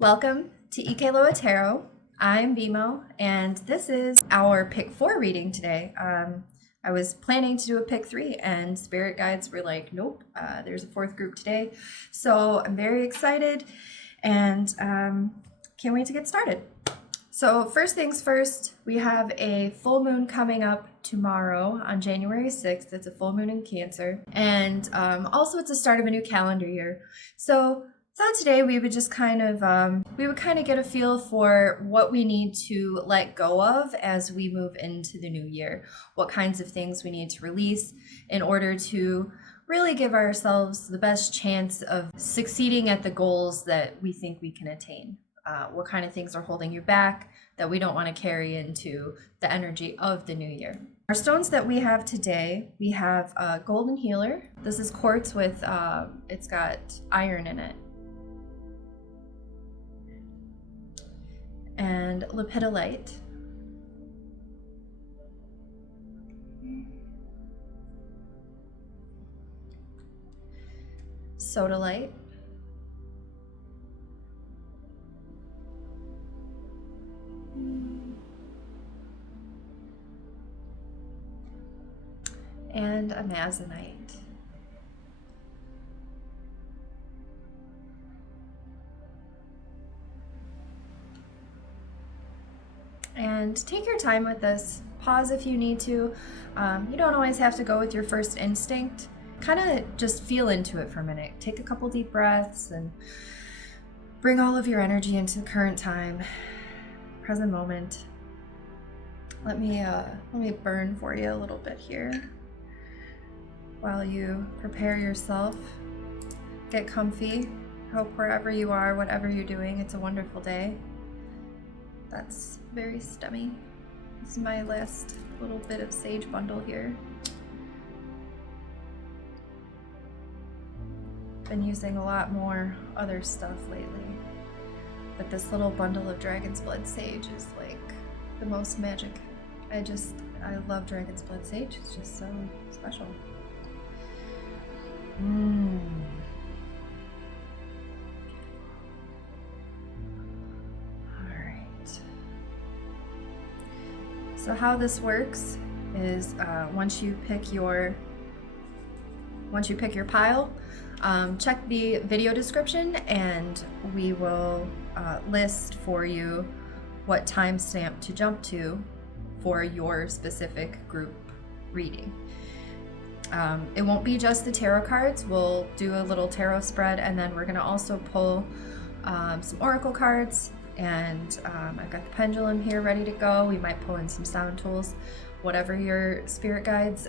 Welcome to Ikeloa Tarot. I'm Bimo, and this is our pick 4 reading today. I was planning to do a pick 3, and spirit guides were like, nope, there's a 4th group today. So I'm very excited and can't wait to get started. So first things first, we have a full moon coming up tomorrow on January 6th. It's a full moon in Cancer. And also it's the start of a new calendar year. So thought today we would just kind of get a feel for what we need to let go of as we move into the new year. What kinds of things we need to release in order to really give ourselves the best chance of succeeding at the goals that we think we can attain. What kind of things are holding you back that we don't want to carry into the energy of the new year. Our stones that we have today, we have Golden Healer. This is quartz with, it's got iron in it. And Lepidolite. Sodalite. And Amazonite. And take your time with this. Pause if you need to. You don't always have to go with your first instinct. Kind of just feel into it for a minute. Take a couple deep breaths and bring all of your energy into the current time, present moment. Let me burn for you a little bit here while you prepare yourself. Get comfy. Hope wherever you are, whatever you're doing, it's a wonderful day. That's very stemmy. This is my last little bit of sage bundle here. Been using a lot more other stuff lately, but this little bundle of dragon's blood sage is like the most magic. I love dragon's blood sage. It's just so special. So how this works is once you pick your pile, check the video description and we will list for you what timestamp to jump to for your specific group reading. It won't be just the tarot cards. We'll do a little tarot spread, and then we're going to also pull some oracle cards. And I've got the pendulum here ready to go. We might pull in some sound tools. Whatever your spirit guides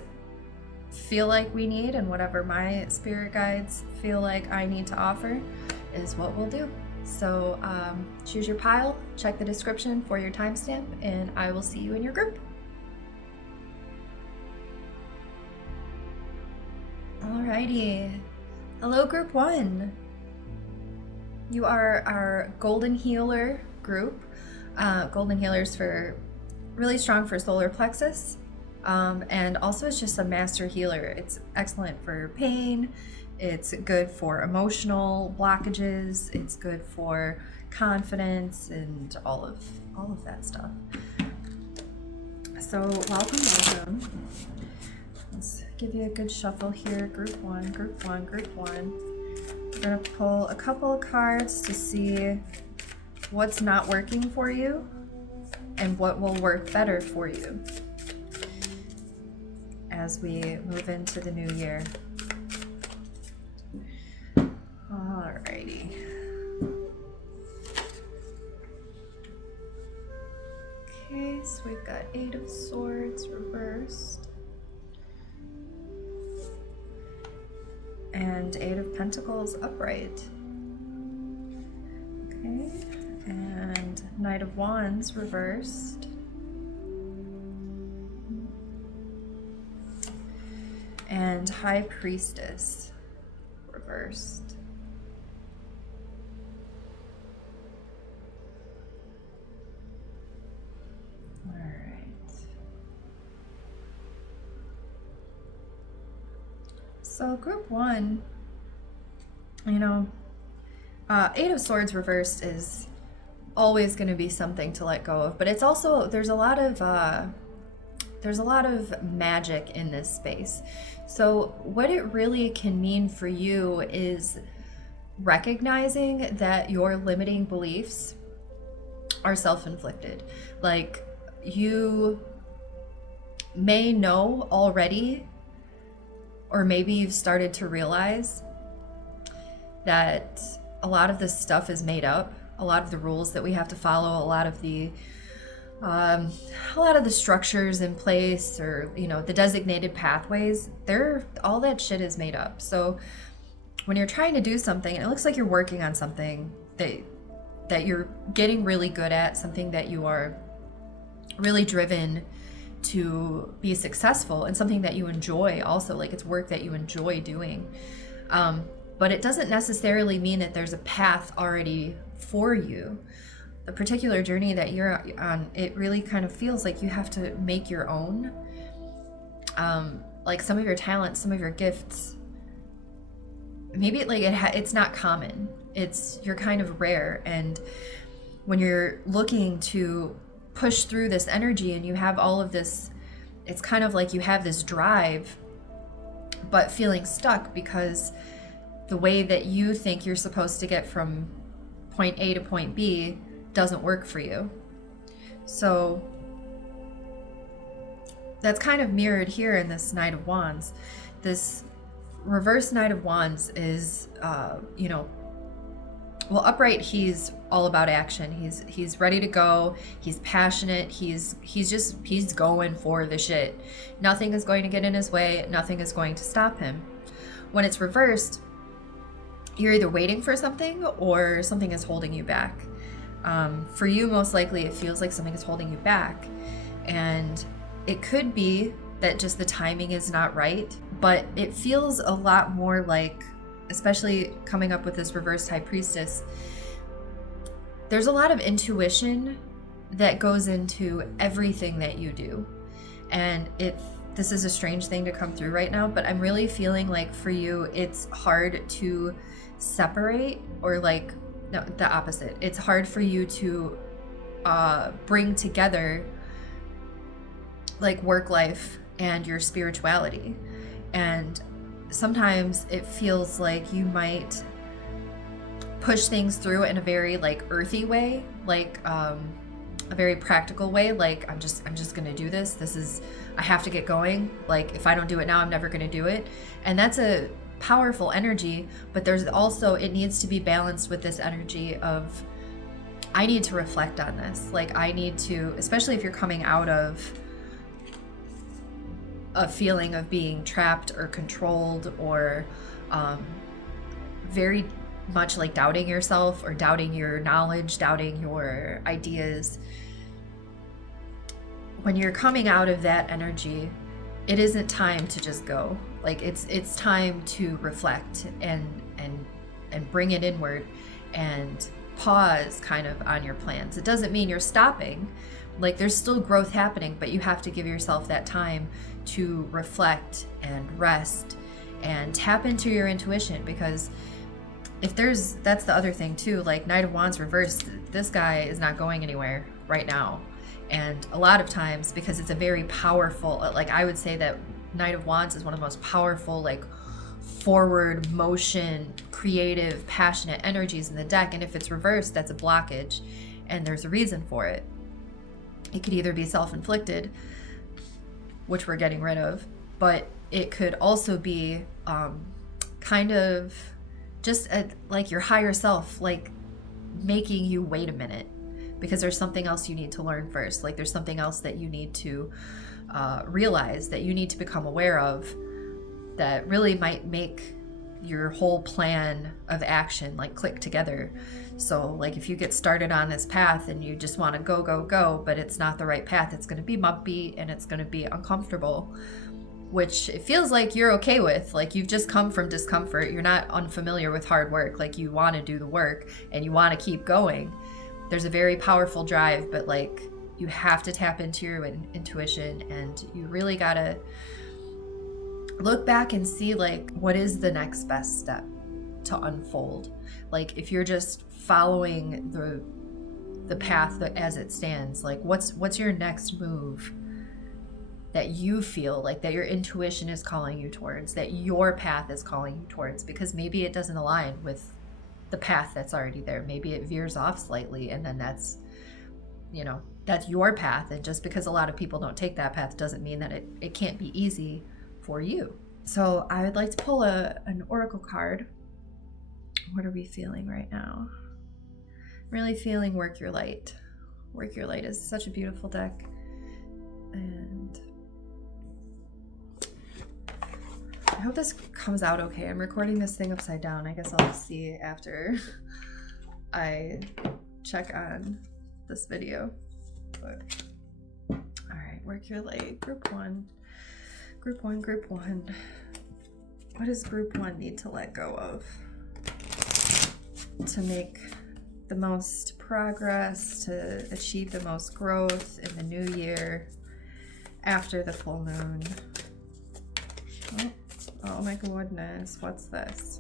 feel like we need and whatever my spirit guides feel like I need to offer is what we'll do. So choose your pile, check the description for your timestamp, and I will see you in your group. Alrighty. Hello, group 1. You are our Golden Healer group. Golden Healer's really strong for solar plexus, and also it's just a master healer. It's excellent for pain. It's good for emotional blockages. It's good for confidence and all of that stuff. So welcome. Let's give you a good shuffle here. Group 1, group 1, group 1. We're going to pull a couple of cards to see what's not working for you and what will work better for you as we move into the new year. Alrighty. Okay, so we've got 8 of Swords reversed. And 8 of Pentacles upright. Okay, and Knight of Wands reversed. And High Priestess reversed. All right. So group 1, Eight of Swords reversed is always going to be something to let go of, but it's also, there's a lot of magic in this space. So what it really can mean for you is recognizing that your limiting beliefs are self-inflicted. Like, you may know already, or maybe you've started to realize that a lot of this stuff is made up. A lot of the rules that we have to follow, a lot of the structures in place, or the designated pathways, all that shit is made up. So when you're trying to do something and it looks like you're working on something that you're getting really good at, something that you are really driven to be successful, and something that you enjoy also, like it's work that you enjoy doing, but it doesn't necessarily mean that there's a path already for you. The particular journey that you're on, it really kind of feels like you have to make your own. Like some of your talents, some of your gifts, maybe it's not common. You're kind of rare, and when you're looking to push through this energy and you have all of this, it's kind of like you have this drive, but feeling stuck because the way that you think you're supposed to get from point A to point B doesn't work for you. So that's kind of mirrored here in this Knight of Wands. This reverse Knight of Wands is, upright, he's all about action. He's ready to go. He's passionate. He's going for the shit. Nothing is going to get in his way. Nothing is going to stop him. When it's reversed, you're either waiting for something or something is holding you back. For you, most likely, it feels like something is holding you back. And it could be that just the timing is not right, but it feels a lot more like, especially coming up with this reversed High Priestess, there's a lot of intuition that goes into everything that you do. And this is a strange thing to come through right now, but I'm really feeling like for you, it's hard to separate, or no, the opposite. It's hard for you to bring together like work life and your spirituality. And sometimes it feels like you might push things through in a very earthy way, a very practical way. Like, I'm just gonna do this. I have to get going. Like, if I don't do it now, I'm never gonna do it. And that's a powerful energy, but there's also, it needs to be balanced with this energy of, I need to reflect on this. Like, I need to, especially if you're coming out of a feeling of being trapped or controlled, or very much like doubting yourself, or doubting your knowledge, doubting your ideas. When you're coming out of that energy, it isn't time to just go. Like, it's time to reflect and bring it inward and pause kind of on your plans. It doesn't mean you're stopping. Like, there's still growth happening, but you have to give yourself that time to reflect and rest and tap into your intuition. Because that's the other thing too, like Knight of Wands reversed, this guy is not going anywhere right now. And a lot of times, because it's a very powerful, I would say that Knight of Wands is one of the most powerful, forward motion, creative, passionate energies in the deck. And if it's reversed, that's a blockage, and there's a reason for it. It could either be self-inflicted, which we're getting rid of, but it could also be kind of just like your higher self, making you wait a minute, because there's something else you need to learn first. Like, there's something else that you need to realize, that you need to become aware of, that really might make your whole plan of action click together. So if you get started on this path and you just want to go, but it's not the right path, it's going to be bumpy and it's going to be uncomfortable, which it feels like you're okay with. Like, you've just come from discomfort. You're not unfamiliar with hard work. Like, you want to do the work and you want to keep going. There's a very powerful drive, but you have to tap into your intuition, and you really got to look back and see what is the next best step to unfold. Like if you're just following the path as it stands, like what's your next move that you feel like that your intuition is calling you towards, that your path is calling you towards? Because maybe it doesn't align with the path that's already there. Maybe it veers off slightly, and then that's your path. And just because a lot of people don't take that path doesn't mean that it can't be easy for you. So I would like to pull an oracle card. What are we feeling right now? Really feeling Work Your Light. Work Your Light is such a beautiful deck. And I hope this comes out okay. I'm recording this thing upside down. I guess I'll see after I check on this video. But all right, Work Your Light, group one. Group one. What does group one need to let go of to make the most progress, to achieve the most growth in the new year after the full moon? Oh my goodness, what's this?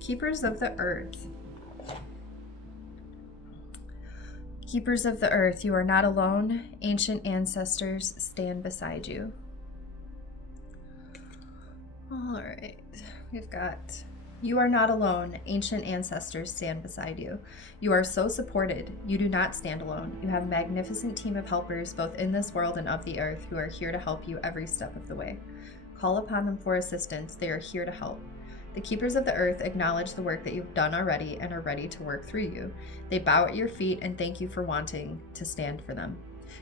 Keepers of the Earth. Keepers of the Earth, you are not alone. Ancient ancestors stand beside you. All right, we've got, you are not alone. Ancient ancestors stand beside you. You are so supported. You do not stand alone. You have a magnificent team of helpers, both in this world and of the earth, who are here to help you every step of the way. Call upon them for assistance. They are here to help. The keepers of the earth acknowledge the work that you've done already and are ready to work through you. They bow at your feet and thank you for wanting to stand for them,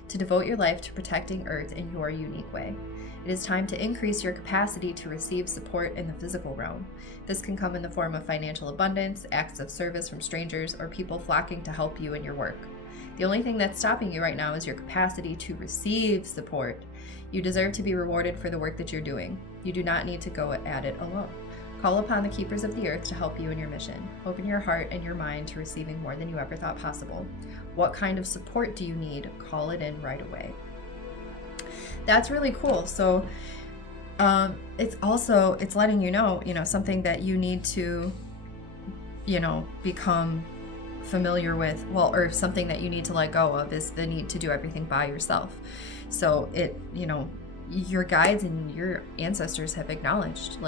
to devote your life to protecting Earth in your unique way. It is time to increase your capacity to receive support in the physical realm. This can come in the form of financial abundance, acts of service from strangers, or people flocking to help you in your work. The only thing that's stopping you right now is your capacity to receive support. You deserve to be rewarded for the work that you're doing. You do not need to go at it alone. Call upon the keepers of the earth to help you in your mission. Open your heart and your mind to receiving more than you ever thought possible. What kind of support do you need? Call it in right away. That's really cool. So it's letting you know, something that you need to, become familiar with, or something that you need to let go of is the need to do everything by yourself. So your guides and your ancestors have acknowledged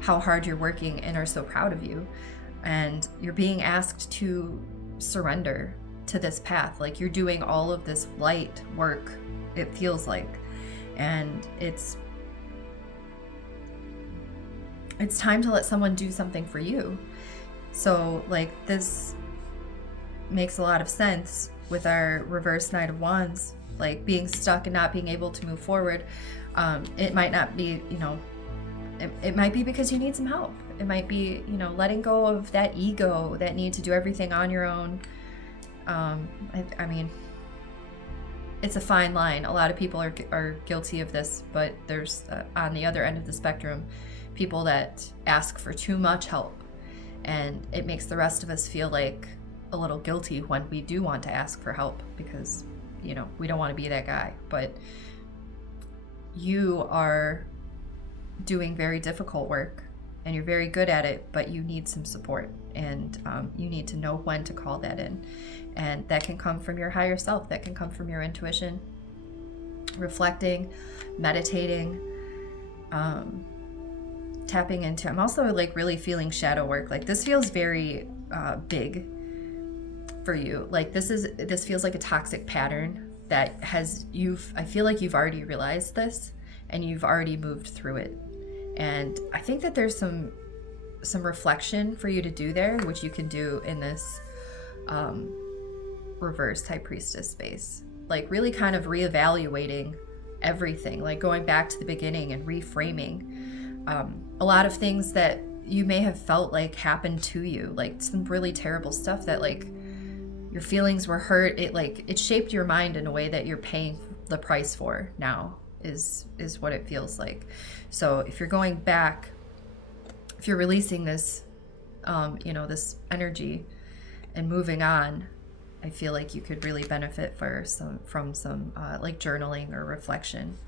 how hard you're working and are so proud of you. And you're being asked to surrender to this path. Like you're doing all of this light work, it feels like. And it's time to let someone do something for you. So this makes a lot of sense with our reverse Knight of Wands, being stuck and not being able to move forward. It might not be, it might be because you need some help. It might be, letting go of that ego, that need to do everything on your own. I mean, it's a fine line. A lot of people are guilty of this, but there's on the other end of the spectrum, people that ask for too much help, and it makes the rest of us feel like a little guilty when we do want to ask for help because, we don't want to be that guy. But you are doing very difficult work and you're very good at it, but you need some support, and you need to know when to call that in. And that can come from your higher self, that can come from your intuition, reflecting, meditating, tapping into. I'm also really feeling shadow work. This feels very big for you. This feels like a toxic pattern that I feel like you've already realized this and you've already moved through it. And I think that there's some reflection for you to do there, which you can do in this reverse High Priestess space. Really kind of reevaluating everything, going back to the beginning and reframing a lot of things that you may have felt happened to you, some really terrible stuff that your feelings were hurt. It shaped your mind in a way that you're paying the price for now, is what it feels like. So if you're going back, if you're releasing this, this energy and moving on, I feel like you could really benefit from some journaling or reflection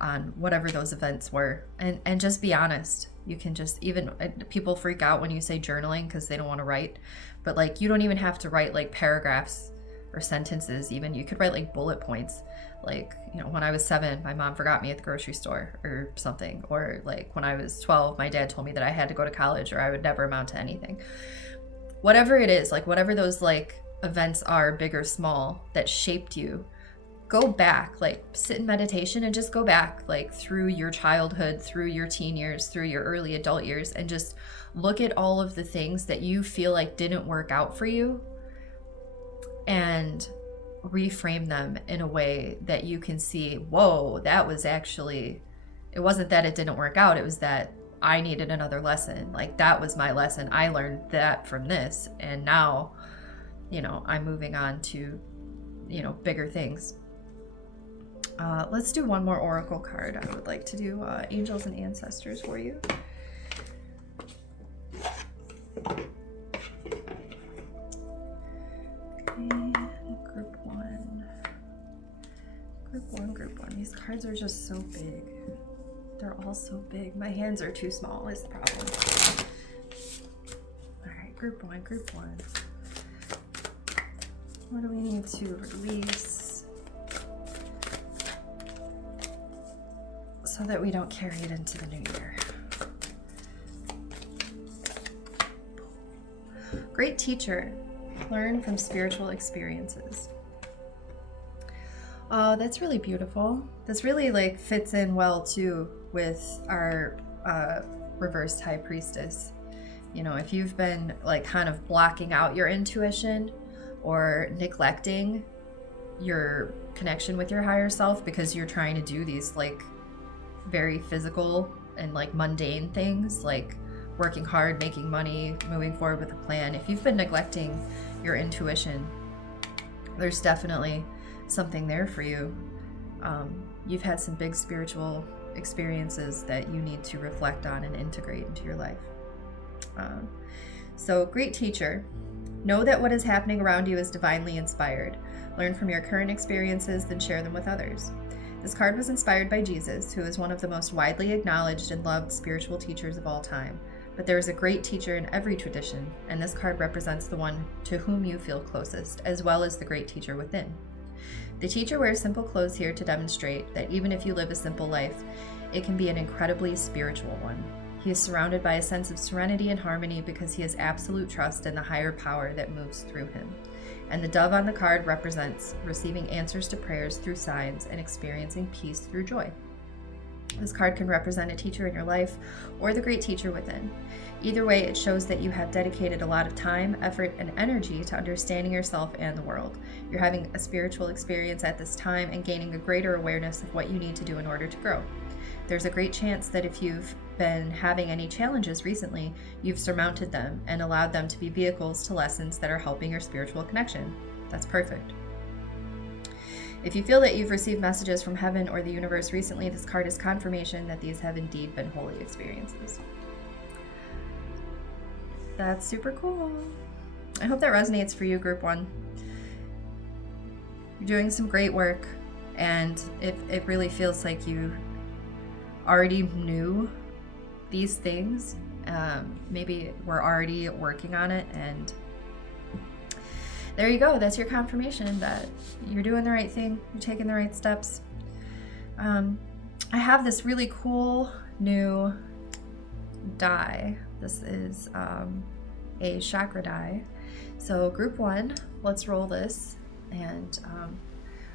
on whatever those events were, and just be honest. You can just, even people freak out when you say journaling because they don't want to write, but like you don't even have to write like paragraphs or sentences. Even you could write like bullet points, like, you know, when I was 7 my mom forgot me at the grocery store or something, or like when I was 12 my dad told me that I had to go to college or I would never amount to anything. Whatever it is, like whatever those like events are, big or small, that shaped you, go back, like sit in meditation and just go back like through your childhood, through your teen years, through your early adult years, and just look at all of the things that you feel like didn't work out for you and reframe them in a way that you can see, whoa, that was actually, it wasn't that it didn't work out, it was that I needed another lesson. Like that was my lesson. I learned that from this, and now, you know, I'm moving on to, you know, bigger things. Let's do one more oracle card. I would like to do angels and ancestors for you. Okay, group one. Group one. These cards are just so big. They're all so big. My hands are too small is the problem. All right, group one. What do we need to release so that we don't carry it into the new year? Great teacher. Learn from spiritual experiences. Oh, that's really beautiful. This really like fits in well too with our reversed high priestess. You know, if you've been like kind of blocking out your intuition or neglecting your connection with your higher self because you're trying to do these like very physical and like mundane things, like working hard, making money, moving forward with a plan. If you've been neglecting your intuition, there's definitely something there for you. You've had some big spiritual experiences that you need to reflect on and integrate into your life. So, great teacher. Know that what is happening around you is divinely inspired. Learn from your current experiences, then share them with others. This card was inspired by Jesus, who is one of the most widely acknowledged and loved spiritual teachers of all time. But there is a great teacher in every tradition, and this card represents the one to whom you feel closest, as well as the great teacher within. The teacher wears simple clothes here to demonstrate that even if you live a simple life, it can be an incredibly spiritual one. He is surrounded by a sense of serenity and harmony because he has absolute trust in the higher power that moves through him. And the dove on the card represents receiving answers to prayers through signs and experiencing peace through joy. This card can represent a teacher in your life or the great teacher within. Either way, it shows that you have dedicated a lot of time, effort, and energy to understanding yourself and the world. You're having a spiritual experience at this time and gaining a greater awareness of what you need to do in order to grow. There's a great chance that if you've been having any challenges recently, you've surmounted them and allowed them to be vehicles to lessons that are helping your spiritual connection. That's perfect. If you feel that you've received messages from heaven or the universe recently, this card is confirmation that these have indeed been holy experiences. That's super cool. I hope that resonates for you, group one. You're doing some great work, and it really feels like you already knew these things. Maybe we're already working on it, and there you go. That's your confirmation that you're doing the right thing. You're taking the right steps. I have this really cool new die. This is a chakra die. So group one, let's roll this, and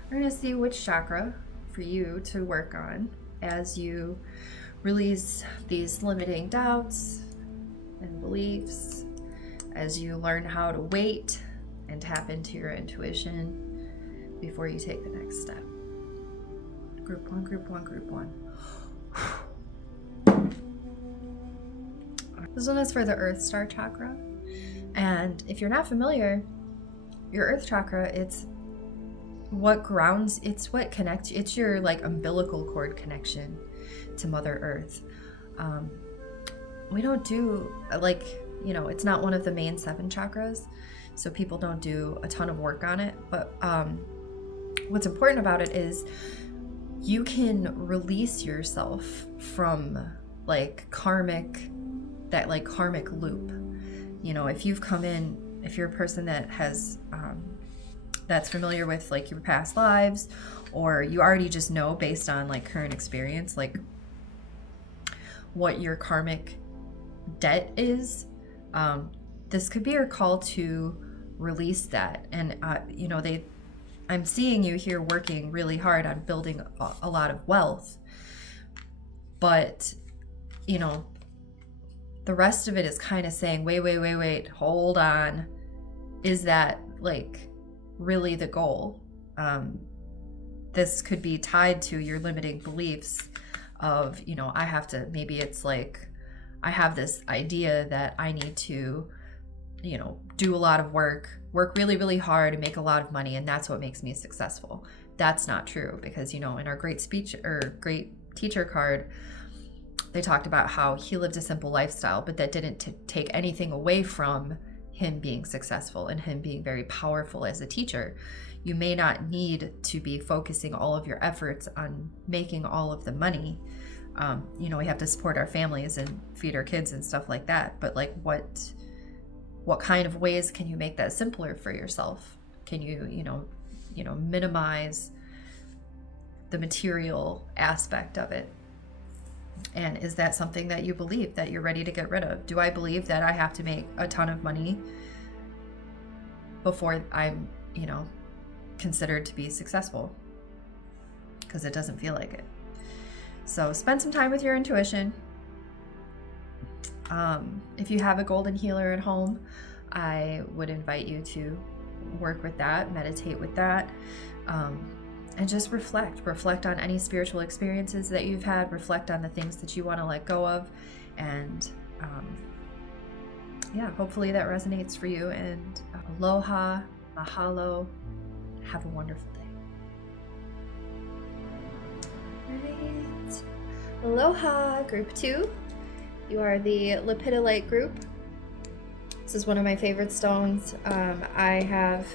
we're going to see which chakra for you to work on as you release these limiting doubts and beliefs, as you learn how to wait and tap into your intuition before you take the next step. Group one, group one, group one. This one is for the Earth Star chakra. And if you're not familiar, your Earth chakra, it's what grounds, it's what connects, it's your like umbilical cord connection to Mother Earth. We don't do like, you know, it's not one of the main 7 chakras, so people don't do a ton of work on it. But what's important about it is you can release yourself from like karmic loop. You know, if you've come in, if you're a person that has that's familiar with like your past lives, or you already just know based on like current experience, like what your karmic debt is, this could be your call to release that. And you know, I'm seeing you here working really hard on building a lot of wealth, but you know, the rest of it is kind of saying, wait, hold on. Is that like really the goal? This could be tied to your limiting beliefs of, you know, maybe it's like, I have this idea that I need to, you know, do a lot of work really, really hard and make a lot of money, and that's what makes me successful. That's not true, because, you know, in our great teacher card, they talked about how he lived a simple lifestyle, but that didn't take anything away from him being successful and him being very powerful as a teacher. You may not need to be focusing all of your efforts on making all of the money. You know, we have to support our families and feed our kids and stuff like that. But like, what kind of ways can you make that simpler for yourself? Can you, you know, minimize the material aspect of it? And is that something that you believe that you're ready to get rid of? Do I believe that I have to make a ton of money before I'm, you know, considered to be successful? Because it doesn't feel like it. So spend some time with your intuition. If you have a golden healer at home, I would invite you to work with that, meditate with that. And just reflect on any spiritual experiences that you've had, reflect on the things that you want to let go of. And yeah, hopefully that resonates for you. And aloha, mahalo, have a wonderful day. Right. Aloha, group 2. You are the Lepidolite group. This is one of my favorite stones. I have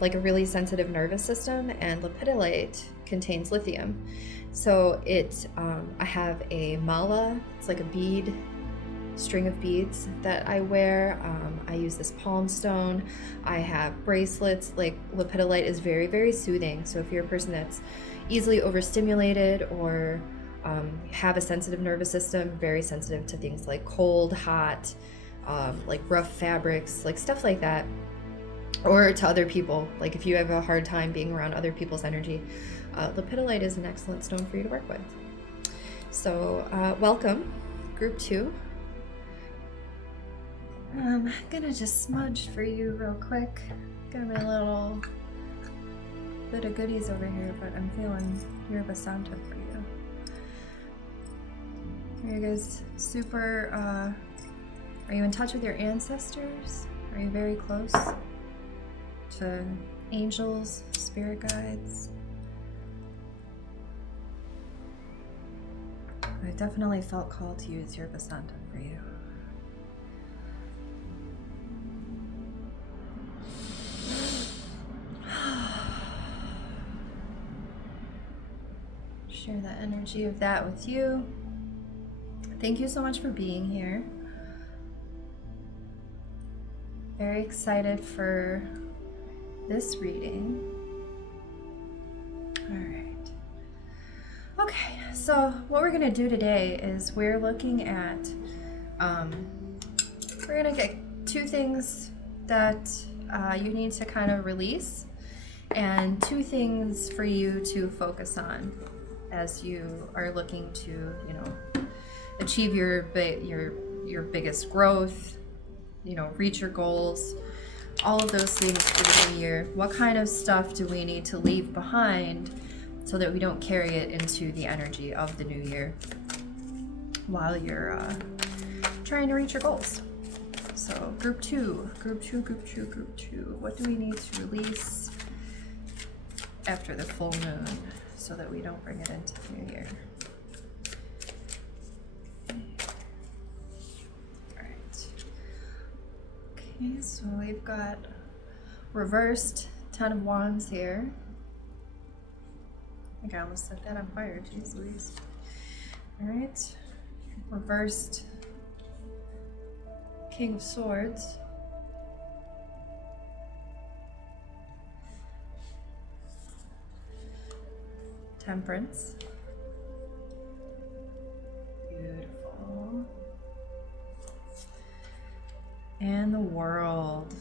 like a really sensitive nervous system, and lepidolite contains lithium. So I have a mala. It's like a string of beads that I wear. I use this palm stone. I have bracelets. Like, lepidolite is very, very soothing. So if you're a person that's easily overstimulated or have a sensitive nervous system, very sensitive to things like cold, hot, like rough fabrics, like stuff like that, or to other people, like if you have a hard time being around other people's energy, lepidolite is an excellent stone for you to work with. So welcome, group 2. I'm gonna just smudge for you real quick. Got my little bit of goodies over here, but I'm feeling Yerba Santa for you. Are you guys super, are you in touch with your ancestors? Are you very close to angels, spirit guides? I definitely felt called to use Yerba Santa for you. Share the energy of that with you. Thank you so much for being here. Very excited for this reading. All right. Okay, so what we're gonna do today is we're looking at, we're gonna get 2 things that you need to kind of release, and 2 things for you to focus on as you are looking to, you know, achieve your biggest growth, you know, reach your goals, all of those things for the new year. What kind of stuff do we need to leave behind so that we don't carry it into the energy of the new year while you're trying to reach your goals? So group 2, what do we need to release after the full moon so that we don't bring it into the new year? Okay, so we've got reversed Ten of Wands here. think I almost set that on fire. Jeez Louise. Alright. Reversed King of Swords. Temperance. Beautiful. And the World.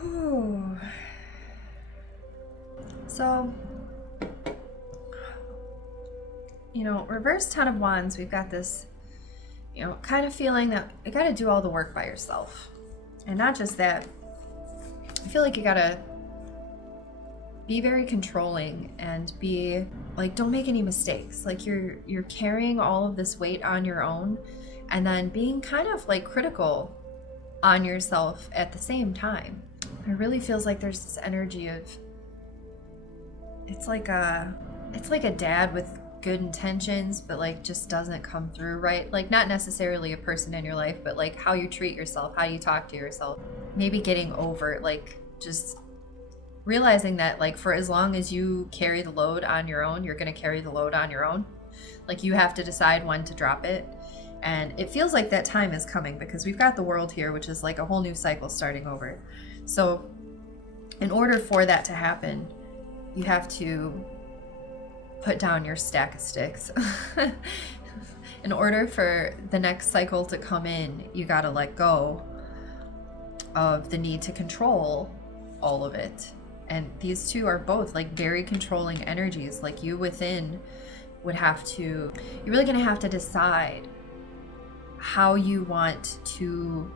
Whew. So, reverse Ten of Wands, we've got this, kind of feeling that you got to do all the work by yourself. And not just that, I feel like you got to be very controlling and be like, don't make any mistakes. Like you're carrying all of this weight on your own, and then being kind of like critical on yourself at the same time. It really feels like there's this energy of, it's like a dad with good intentions, but like just doesn't come through right. Like not necessarily a person in your life, but like how you treat yourself, how you talk to yourself. Maybe getting over, like just realizing that like for as long as you carry the load on your own, you're going to carry the load on your own. Like you have to decide when to drop it. And it feels like that time is coming because we've got the World here, which is like a whole new cycle starting over. So in order for that to happen, you have to put down your stack of sticks. In order for the next cycle to come in, you got to let go of the need to control all of it. And these two are both like very controlling energies. Like you within would have to, you're really going to have to decide how you want to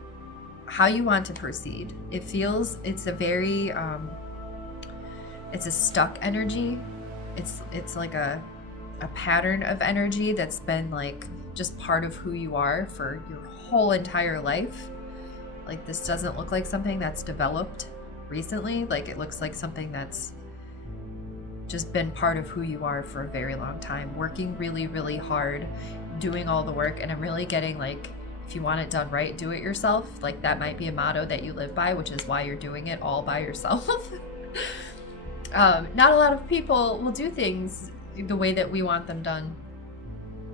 proceed. It feels, it's a very, it's a stuck energy. It's like a pattern of energy that's been like just part of who you are for your whole entire life. Like this doesn't look like something that's developed recently. Like it looks like something that's just been part of who you are for a very long time, working really, really hard, doing all the work. And I'm really getting like, if you want it done right, do it yourself. Like that might be a motto that you live by, which is why you're doing it all by yourself. Not a lot of people will do things the way that we want them done.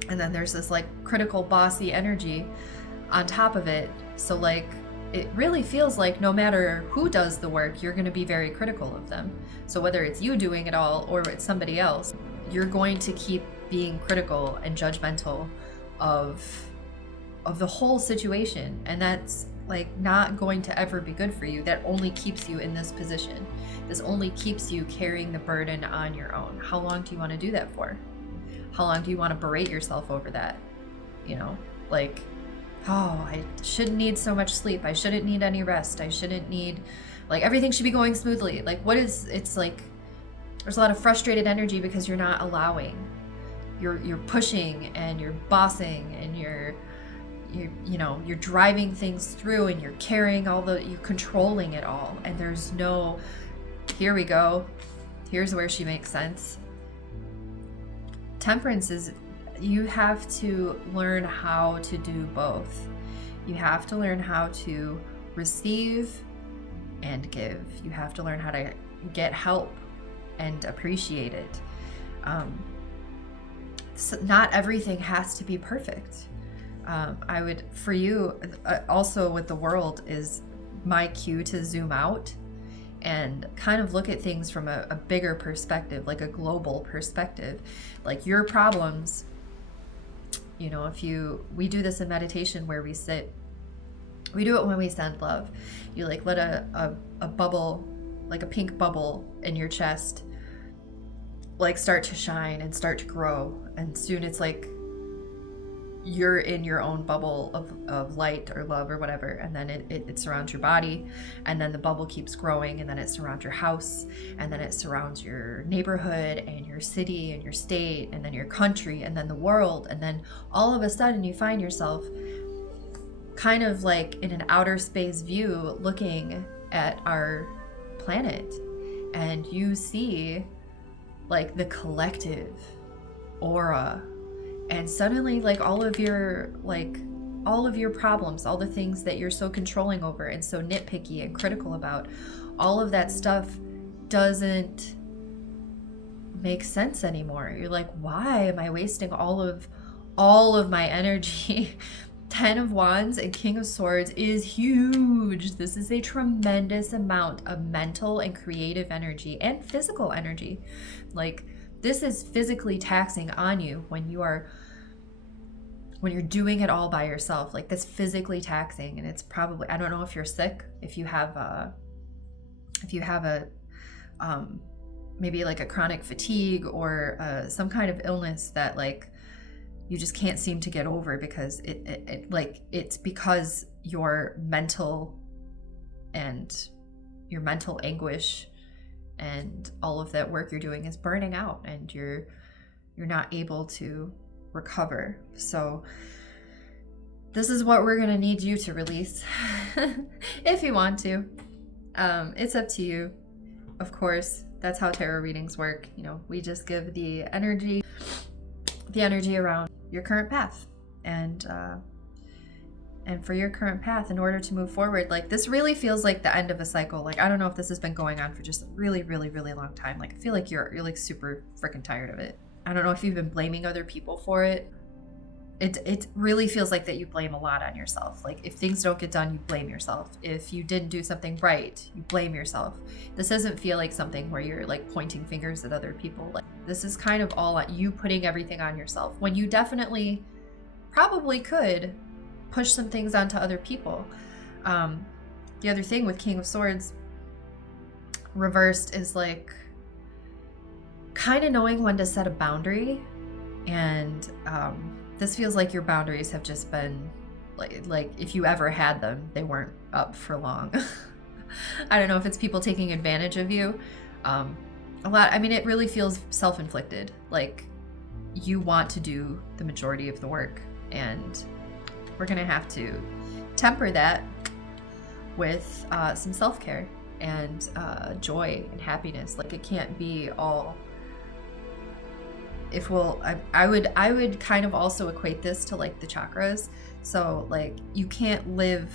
And then there's this like critical bossy energy on top of it. So like, it really feels like no matter who does the work, you're going to be very critical of them. So whether it's you doing it all or it's somebody else, you're going to keep being critical and judgmental of the whole situation. And that's like not going to ever be good for you. That only keeps you in this position. This only keeps you carrying the burden on your own. How long do you want to do that for? How long do you want to berate yourself over that? Like, oh, I shouldn't need so much sleep. I shouldn't need any rest. I shouldn't need, like, everything should be going smoothly. Like, it's like, there's a lot of frustrated energy because you're not allowing. You're pushing and you're bossing and you're driving things through and you're carrying you're controlling it all. And there's no, here we go. Here's where she makes sense. Temperance is, you have to learn how to do both. You have to learn how to receive and give. You have to learn how to get help and appreciate it. So not everything has to be perfect. For you, also with the World is my cue to zoom out and kind of look at things from a bigger perspective, like a global perspective. Like your problems, we do this in meditation where we sit, we do it when we send love. You like let a bubble, like a pink bubble in your chest, like start to shine and start to grow. And soon it's like you're in your own bubble of light or love or whatever, and then it surrounds your body, and then the bubble keeps growing, and then it surrounds your house, and then it surrounds your neighborhood and your city and your state, and then your country, and then the world. And then all of a sudden you find yourself kind of like in an outer space view looking at our planet, and you see like the collective aura. And suddenly, like, all of your, like, all of your problems, all the things that you're so controlling over and so nitpicky and critical about, all of that stuff doesn't make sense anymore. You're like, why am I wasting all of my energy? 10 of Wands and King of Swords is huge. This is a tremendous amount of mental and creative energy and physical energy. Like, this is physically taxing on you when you're doing it all by yourself. Like, that's physically taxing. And it's probably, I don't know if you're sick, if you have a maybe like a chronic fatigue or some kind of illness that like you just can't seem to get over, because it's because your mental anguish and all of that work you're doing is burning out, and you're not able to recover. So this is what we're gonna need you to release if you want to. It's up to you, of course. That's how tarot readings work. You know, we just give the energy around your current path, and for your current path, in order to move forward. Like, this really feels like the end of a cycle. Like, I don't know if this has been going on for just a really, really, really long time. Like, I feel like you're like super freaking tired of it. I don't know if you've been blaming other people for it. It really feels like that you blame a lot on yourself. Like, if things don't get done, you blame yourself. If you didn't do something right, you blame yourself. This doesn't feel like something where you're like pointing fingers at other people. Like, this is kind of all at you putting everything on yourself, when you definitely probably could push some things onto other people. The other thing with King of Swords reversed is like kind of knowing when to set a boundary. And this feels like your boundaries have just been like if you ever had them, they weren't up for long. I don't know if it's people taking advantage of you. A lot, I mean, it really feels self-inflicted. Like, you want to do the majority of the work, and we're gonna have to temper that with some self-care and joy and happiness. Like, it can't be all, I would kind of also equate this to like the chakras. So like, you can't live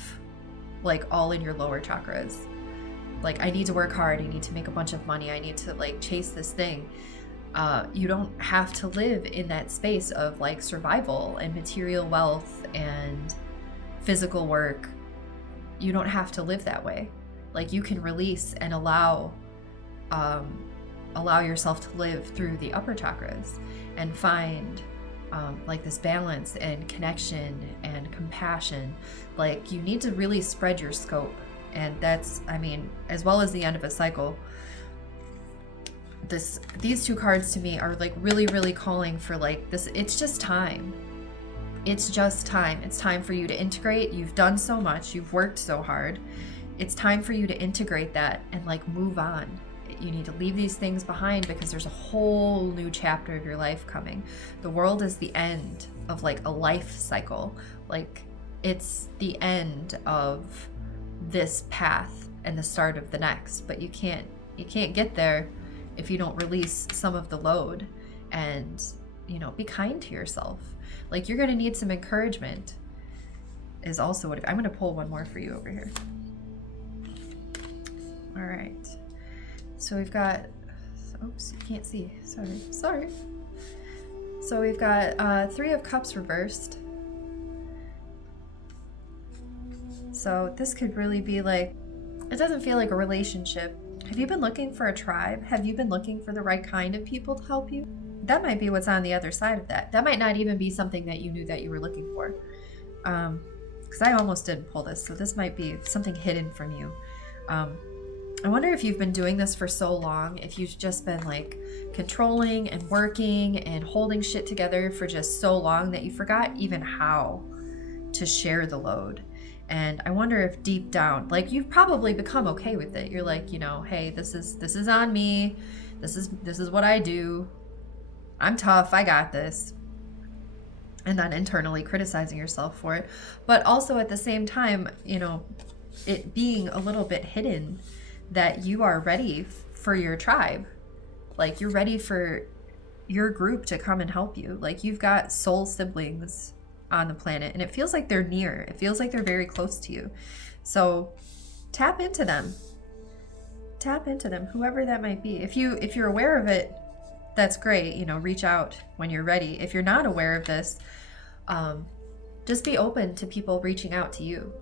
like all in your lower chakras. Like, I need to work hard, I need to make a bunch of money, I need to like chase this thing. You don't have to live in that space of like survival and material wealth and physical work. You don't have to live that way. Like, you can release and allow yourself to live through the upper chakras and find like this balance and connection and compassion. Like, you need to really spread your scope. And that's, I mean, as well as the end of a cycle, these two cards to me are like really, really calling for like this. It's just time. It's just time. It's time for you to integrate. You've done so much. You've worked so hard. It's time for you to integrate that and like move on. You need to leave these things behind, because there's a whole new chapter of your life coming. The world is the end of like a life cycle. Like, it's the end of this path and the start of the next. But you can't get there if you don't release some of the load and, you know, be kind to yourself. Like, you're going to need some encouragement is also what I'm going to pull one more for you over here. All right. So we've got, oops, you can't see. Sorry. So we've got 3 of Cups reversed. So this could really be like, it doesn't feel like a relationship. Have you been looking for a tribe? Have you been looking for the right kind of people to help you? That might be what's on the other side of that. That might not even be something that you knew that you were looking for. Because I almost didn't pull this, so this might be something hidden from you. I wonder if you've been doing this for so long, if you've just been like controlling and working and holding shit together for just so long that you forgot even how to share the load. And I wonder if deep down, like, you've probably become okay with it. You're like, you know, hey, this is on me. This is what I do. I'm tough. I got this. And then internally criticizing yourself for it. But also at the same time, you know, it being a little bit hidden that you are ready for your tribe. Like, you're ready for your group to come and help you. Like, you've got soul siblings on the planet, and it feels like they're near. It feels like they're very close to you. So tap into them. Tap into them, whoever that might be. If you're aware of it, that's great. You know, reach out when you're ready. If you're not aware of this, just be open to people reaching out to you.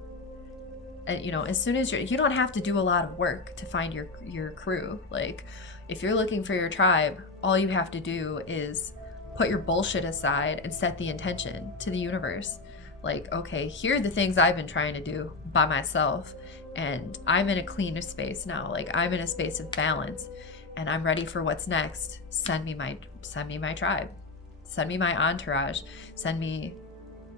And you know, as soon as you don't have to do a lot of work to find your crew. Like, if you're looking for your tribe, all you have to do is put your bullshit aside and set the intention to the universe. Like, okay, here are the things I've been trying to do by myself, and I'm in a cleaner space now. Like, I'm in a space of balance, and I'm ready for what's next. Send me my tribe. Send me my entourage. Send me,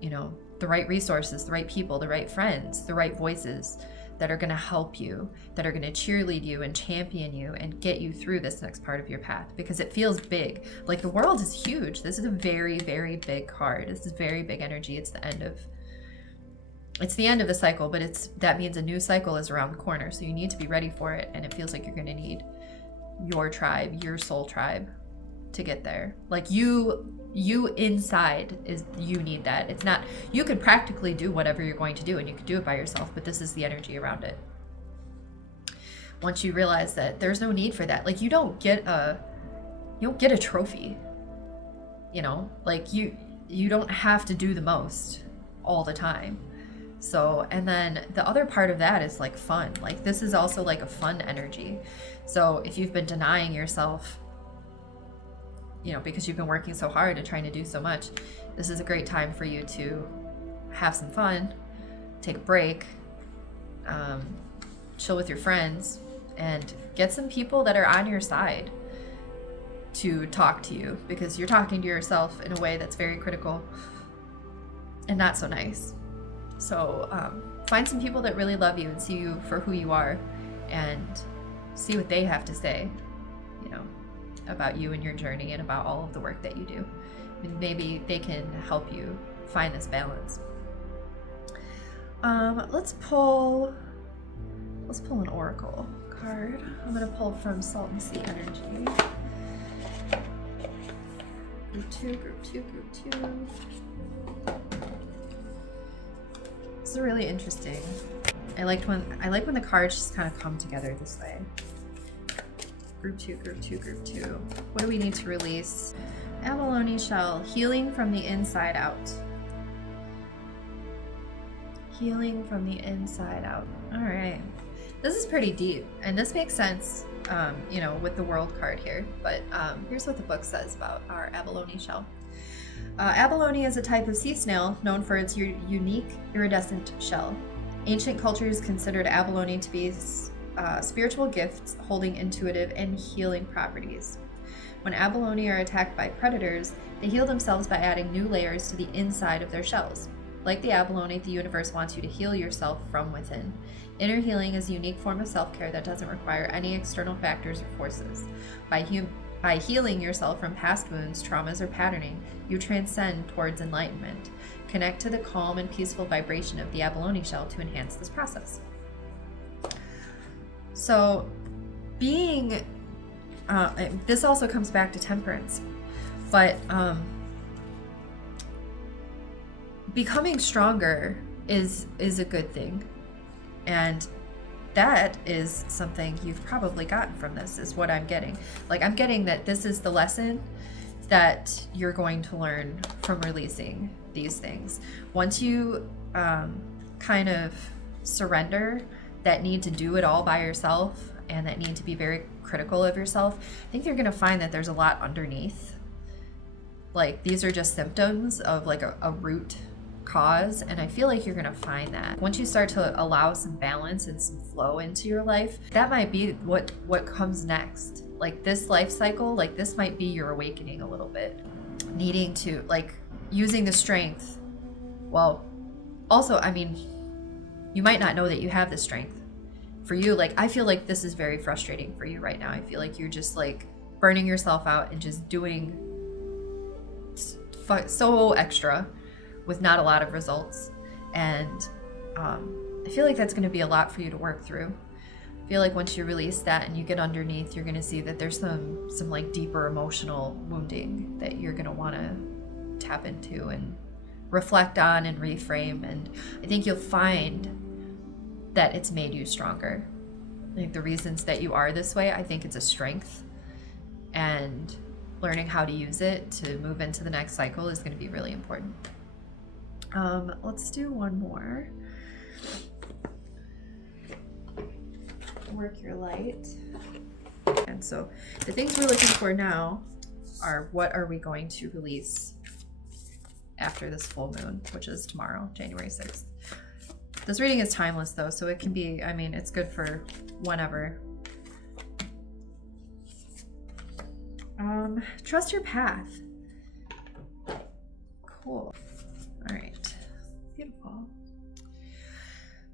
you know, the right resources, the right people, the right friends, the right voices that are going to help you, that are going to cheerlead you and champion you and get you through this next part of your path, because it feels big. Like, the world is huge. This is a very, very big card. This is very big energy. It's the end of a cycle, but that means a new cycle is around the corner. So you need to be ready for it. And it feels like you're going to need your tribe, your soul tribe, to get there. Like, you inside you need that. It's not, you could practically do whatever you're going to do, and you could do it by yourself, but this is the energy around it. Once you realize that there's no need for that, like, you don't get a trophy, you know, like you don't have to do the most all the time. So, and then the other part of that is like fun. Like, this is also like a fun energy. So if you've been denying yourself, you know, because you've been working so hard and trying to do so much, this is a great time for you to have some fun, take a break, chill with your friends, and get some people that are on your side to talk to you, because you're talking to yourself in a way that's very critical and not so nice. So find some people that really love you and see you for who you are, and see what they have to say, you know, about you and your journey and about all of the work that you do. And maybe they can help you find this balance. Let's pull an oracle card. I'm going to pull from Salt and Sea Energy. Group 2. This is really interesting. I like when the cards just kind of come together this way. Group 2. What do we need to release? Abalone shell, healing from the inside out. Healing from the inside out. All right. This is pretty deep, and this makes sense, you know, with the world card here. But here's what the book says about our abalone shell. Abalone is a type of sea snail known for its unique iridescent shell. Ancient cultures considered abalone to be spiritual gifts holding intuitive and healing properties. When abalone are attacked by predators, they heal themselves by adding new layers to the inside of their shells. Like the abalone, the universe wants you to heal yourself from within. Inner healing is a unique form of self-care that doesn't require any external factors or forces. By healing yourself from past wounds, traumas, or patterning, you transcend towards enlightenment. Connect to the calm and peaceful vibration of the abalone shell to enhance this process. So, being, this also comes back to temperance, but becoming stronger is a good thing. And that is something you've probably gotten from this, is what I'm getting. Like, I'm getting that this is the lesson that you're going to learn from releasing these things. Once you kind of surrender that need to do it all by yourself and that need to be very critical of yourself, I think you're going to find that there's a lot underneath. Like, these are just symptoms of like a root cause, and I feel like you're gonna find that once you start to allow some balance and some flow into your life, that might be what comes next. Like, this life cycle, like, this might be your awakening a little bit, needing to, like, using the strength. Well, also, I mean, you might not know that you have the strength. For you, like, I feel like this is very frustrating for you right now. I feel like you're just like burning yourself out and just doing so extra with not a lot of results. And I feel like that's going to be a lot for you to work through. I feel like once you release that and you get underneath, you're going to see that there's some like deeper emotional wounding that you're going to want to tap into and reflect on and reframe. And I think you'll find that it's made you stronger. Like the reasons that you are this way, I think it's a strength, and learning how to use it to move into the next cycle is going to be really important. Let's do one more. Work your light. And so the things we're looking for now are, what are we going to release after this full moon, which is tomorrow, January 6th. This reading is timeless though, so it can be, I mean, it's good for whenever. Trust your path. Cool. All right. Beautiful.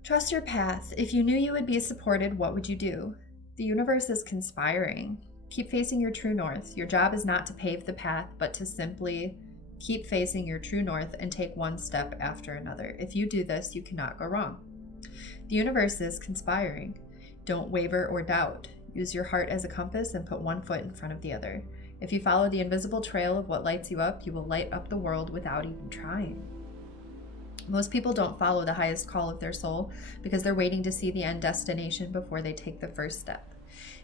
Trust your path. If you knew you would be supported, what would you do? The universe is conspiring. Keep facing your true north. Your job is not to pave the path, but to simply keep facing your true north and take one step after another. If you do this, you cannot go wrong. The universe is conspiring. Don't waver or doubt. Use your heart as a compass and put one foot in front of the other. If you follow the invisible trail of what lights you up, you will light up the world without even trying. Most people don't follow the highest call of their soul because they're waiting to see the end destination before they take the first step.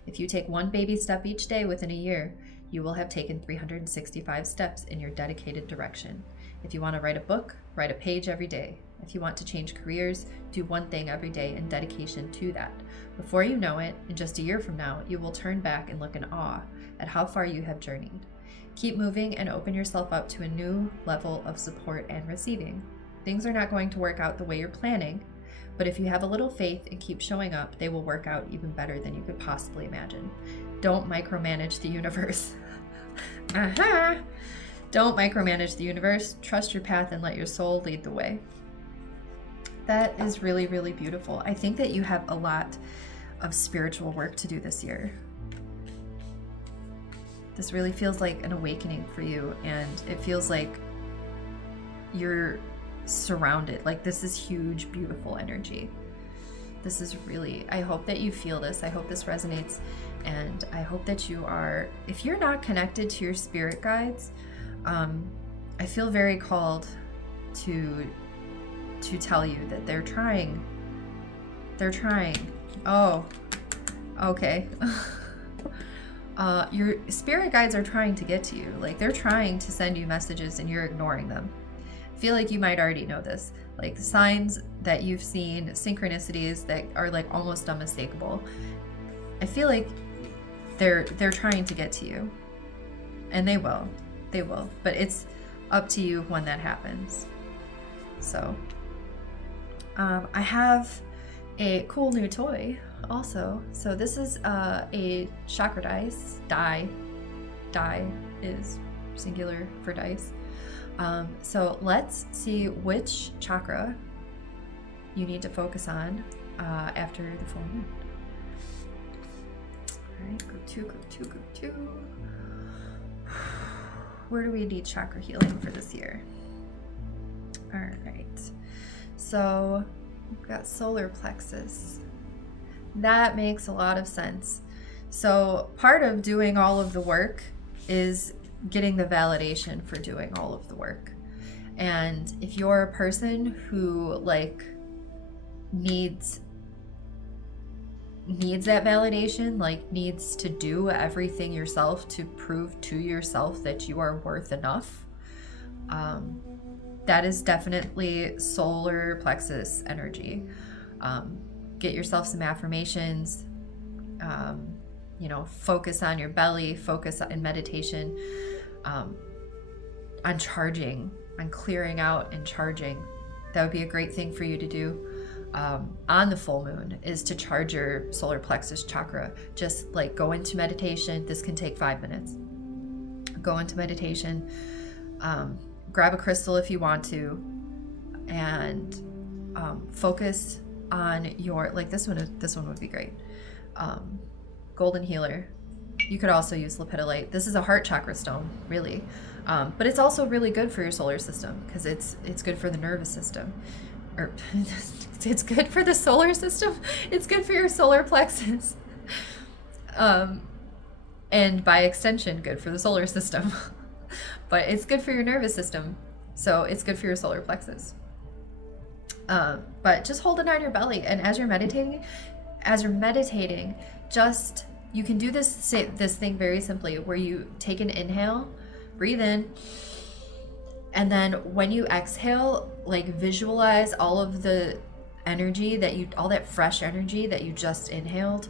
If you take one baby step each day within a year, you will have taken 365 steps in your dedicated direction. If you want to write a book, write a page every day. If you want to change careers, do one thing every day in dedication to that. Before you know it, in just a year from now, you will turn back and look in awe at how far you have journeyed. Keep moving and open yourself up to a new level of support and receiving. Things are not going to work out the way you're planning, but if you have a little faith and keep showing up, they will work out even better than you could possibly imagine. Don't micromanage the universe. Don't micromanage the universe. Trust your path and let your soul lead the way. That is really, really beautiful. I think that you have a lot of spiritual work to do this year. This really feels like an awakening for you, and it feels like you're surrounded. Like, this is huge, beautiful energy. This is really, I hope that you feel this. I hope this resonates, and I hope that you are, if you're not connected to your spirit guides, I feel very called to tell you that they're trying. They're trying. Oh, okay. Your spirit guides are trying to get to you. Like, they're trying to send you messages and you're ignoring them. I feel like you might already know this. Like, signs that you've seen, synchronicities that are like almost unmistakable. I feel like they're trying to get to you. And they will. They will. But it's up to you when that happens. So, I have a cool new toy also. So this is a chakra dice. Die is singular for dice. So let's see which chakra you need to focus on after the full moon. All right, group two. Where do we need chakra healing for this year? All right, so we've got solar plexus. That makes a lot of sense. So part of doing all of the work is getting the validation for doing all of the work. And if you're a person who like needs that validation, like needs to do everything yourself to prove to yourself that you are worth enough, that is definitely solar plexus energy. Get yourself some affirmations, focus on your belly, focus in meditation, on charging, on clearing out and charging. That would be a great thing for you to do on the full moon, is to charge your solar plexus chakra. Just like go into meditation. This can take 5 minutes. Go into meditation, grab a crystal if you want to, and focus on your, like this one would be great. Golden healer. You could also use lepidolite. This is a heart chakra stone, really, but it's also really good for your solar system because it's good for the nervous system. Or it's good for the solar system. It's good for your solar plexus, and by extension, good for the solar system. But it's good for your nervous system. So it's good for your solar plexus. But just hold it on your belly, and as you're meditating, just, you can do this thing very simply, where you take an inhale, breathe in, and then when you exhale, like visualize all of the energy all that fresh energy that you just inhaled.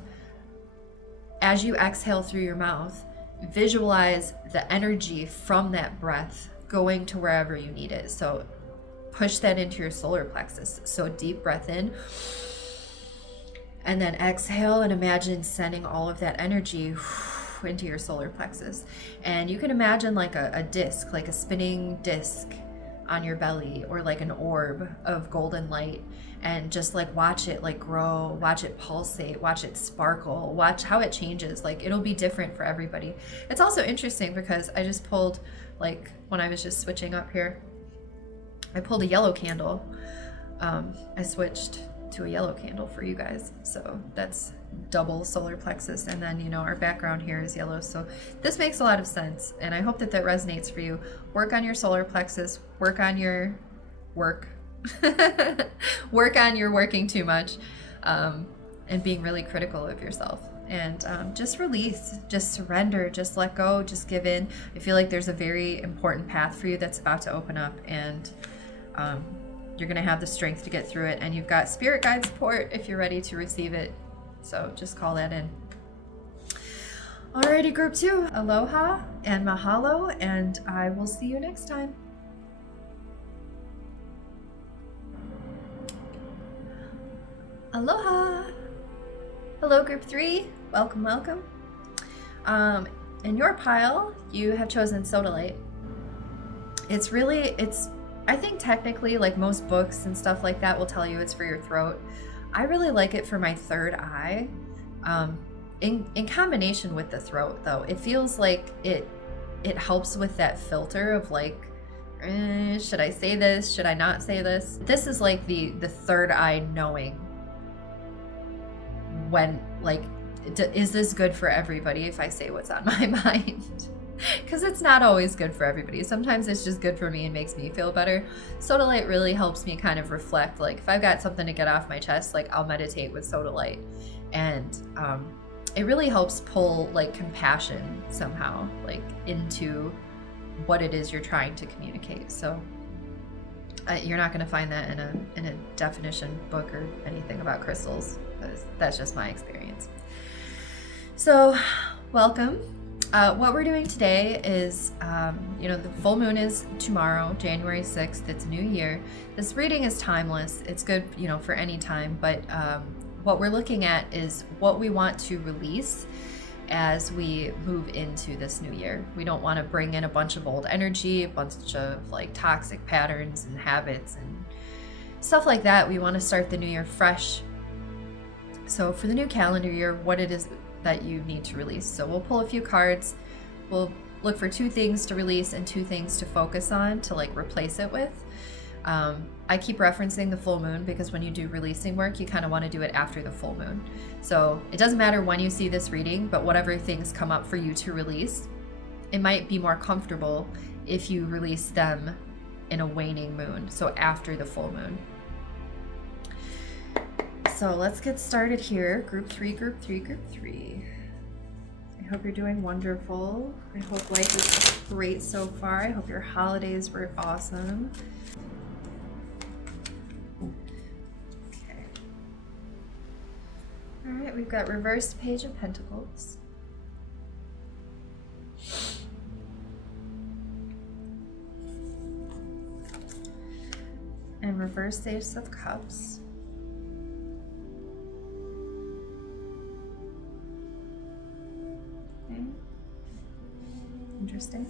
As you exhale through your mouth, visualize the energy from that breath going to wherever you need it. So push that into your solar plexus. So deep breath in, and then exhale, and imagine sending all of that energy into your solar plexus. And you can imagine like a disc, like a spinning disc on your belly, or like an orb of golden light, and just like watch it like grow, watch it pulsate, watch it sparkle, watch how it changes. Like it'll be different for everybody. It's also interesting because I just pulled, like when I was just switching up here, I pulled a yellow candle. I switched to a yellow candle for you guys. So that's double solar plexus. And then, you know, our background here is yellow. So this makes a lot of sense. And I hope that that resonates for you. Work on your solar plexus, work on your work on your working too much, and being really critical of yourself. And just release, just surrender, just let go, just give in. I feel like there's a very important path for you that's about to open up, and you're going to have the strength to get through it. And you've got spirit guide support if you're ready to receive it. So just call that in. Alrighty, group 2, aloha and mahalo, and I will see you next time. Aloha. Hello, group 3. Welcome, welcome. In your pile, you have chosen Sodalite. I think technically, like most books and stuff like that will tell you it's for your throat. I really like it for my third eye. In combination with the throat, though, it feels like it helps with that filter of like, should I say this? Should I not say this? This is like the third eye knowing when, like, is this good for everybody if I say what's on my mind? Because it's not always good for everybody. Sometimes it's just good for me and makes me feel better. Sodalite really helps me kind of reflect. Like if I've got something to get off my chest, like I'll meditate with Sodalite. And it really helps pull like compassion somehow, like into what it is you're trying to communicate. So you're not going to find that in a definition book or anything about crystals. That's just my experience. So welcome. What we're doing today is, the full moon is tomorrow, January 6th. It's a new year. This reading is timeless. It's good, for any time. But what we're looking at is what we want to release as we move into this new year. We don't want to bring in a bunch of old energy, a bunch of like toxic patterns and habits and stuff like that. We want to start the new year fresh. So for the new calendar year, what it is that you need to release. So we'll pull a few cards. We'll look for 2 things to release and 2 things to focus on to like replace it with. I keep referencing the full moon because when you do releasing work, you kind of want to do it after the full moon. So it doesn't matter when you see this reading, but whatever things come up for you to release, it might be more comfortable if you release them in a waning moon. So after the full moon. So let's get started here. Group 3. I hope you're doing wonderful. I hope life is great so far. I hope your holidays were awesome. Okay. All right, we've got reversed Page of Pentacles. And reversed Ace of Cups. Interesting.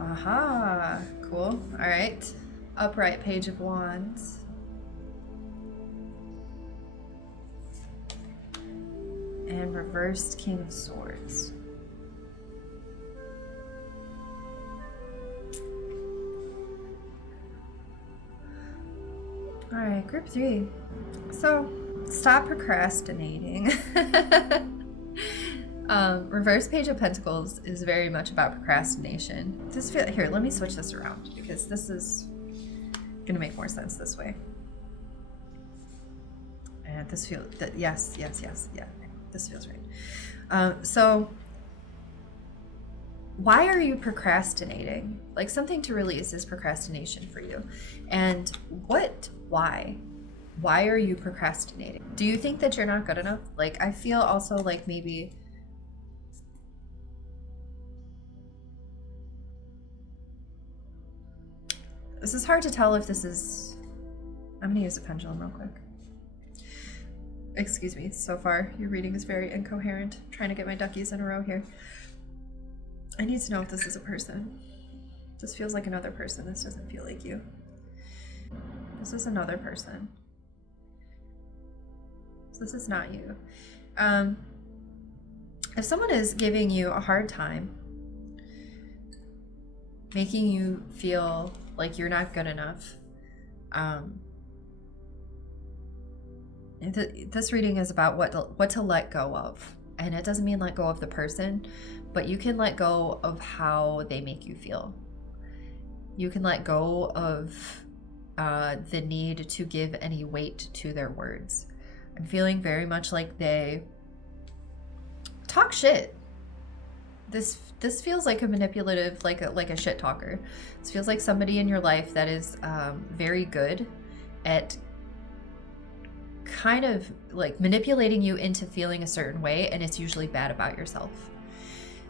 Aha, cool. All right. Upright Page of Wands. And reversed King of Swords. All right, group 3. So stop procrastinating. Reverse Page of Pentacles is very much about procrastination. Here, let me switch this around because this is gonna make more sense this way. And this feels yes, yeah, this feels right. So why are you procrastinating? Like, something to release is procrastination for you. And why are you procrastinating? Do you think that you're not good enough? Like, I feel also like maybe this is hard to tell if this is, I'm gonna use a pendulum real quick. Excuse me, so far your reading is very incoherent. I'm trying to get my duckies in a row here. I need to know if this is a person. This feels like another person. This doesn't feel like you. This is another person. This is not you. If someone is giving you a hard time, making you feel like you're not good enough, this reading is about what to let go of. And it doesn't mean let go of the person, but you can let go of how they make you feel. You can let go of the need to give any weight to their words. I'm feeling very much like they talk shit. This feels like a manipulative, like a shit talker. This feels like somebody in your life that is very good at kind of like manipulating you into feeling a certain way, and it's usually bad about yourself.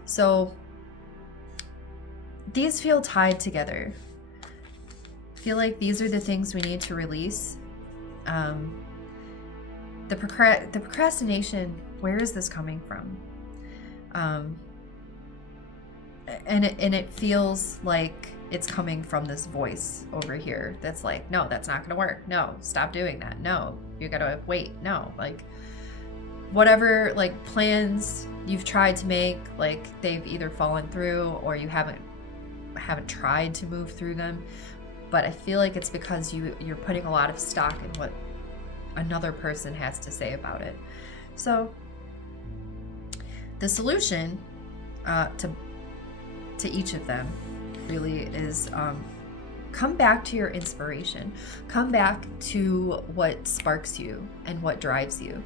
So these feel tied together. I feel like these are the things we need to release. The procrastination, where is this coming from? And it feels like it's coming from this voice over here that's like, no, that's not gonna work. No, stop doing that. No, you gotta wait. No, like whatever like plans you've tried to make, like they've either fallen through or you haven't tried to move through them. But I feel like it's because you're putting a lot of stock in what another person has to say about it. So the solution to each of them really is come back to your inspiration. Come back to what sparks you and what drives you.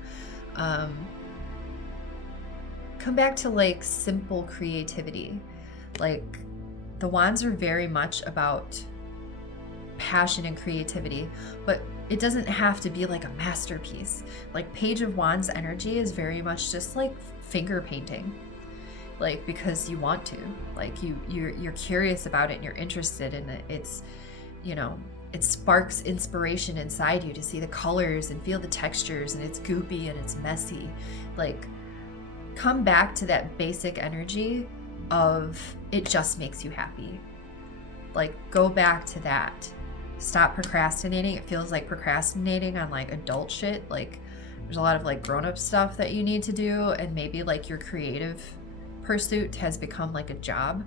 Come back to like simple creativity. Like the wands are very much about passion and creativity, but it doesn't have to be like a masterpiece. Like Page of Wands energy is very much just like finger painting. Like because you want to, like you're curious about it and you're interested in it. It's, you know, it sparks inspiration inside you to see the colors and feel the textures, and it's goopy and it's messy. Like come back to that basic energy of it just makes you happy. Like go back to that. Stop procrastinating. It feels like procrastinating on like adult shit. Like there's a lot of like grown-up stuff that you need to do, and maybe like your creative pursuit has become like a job.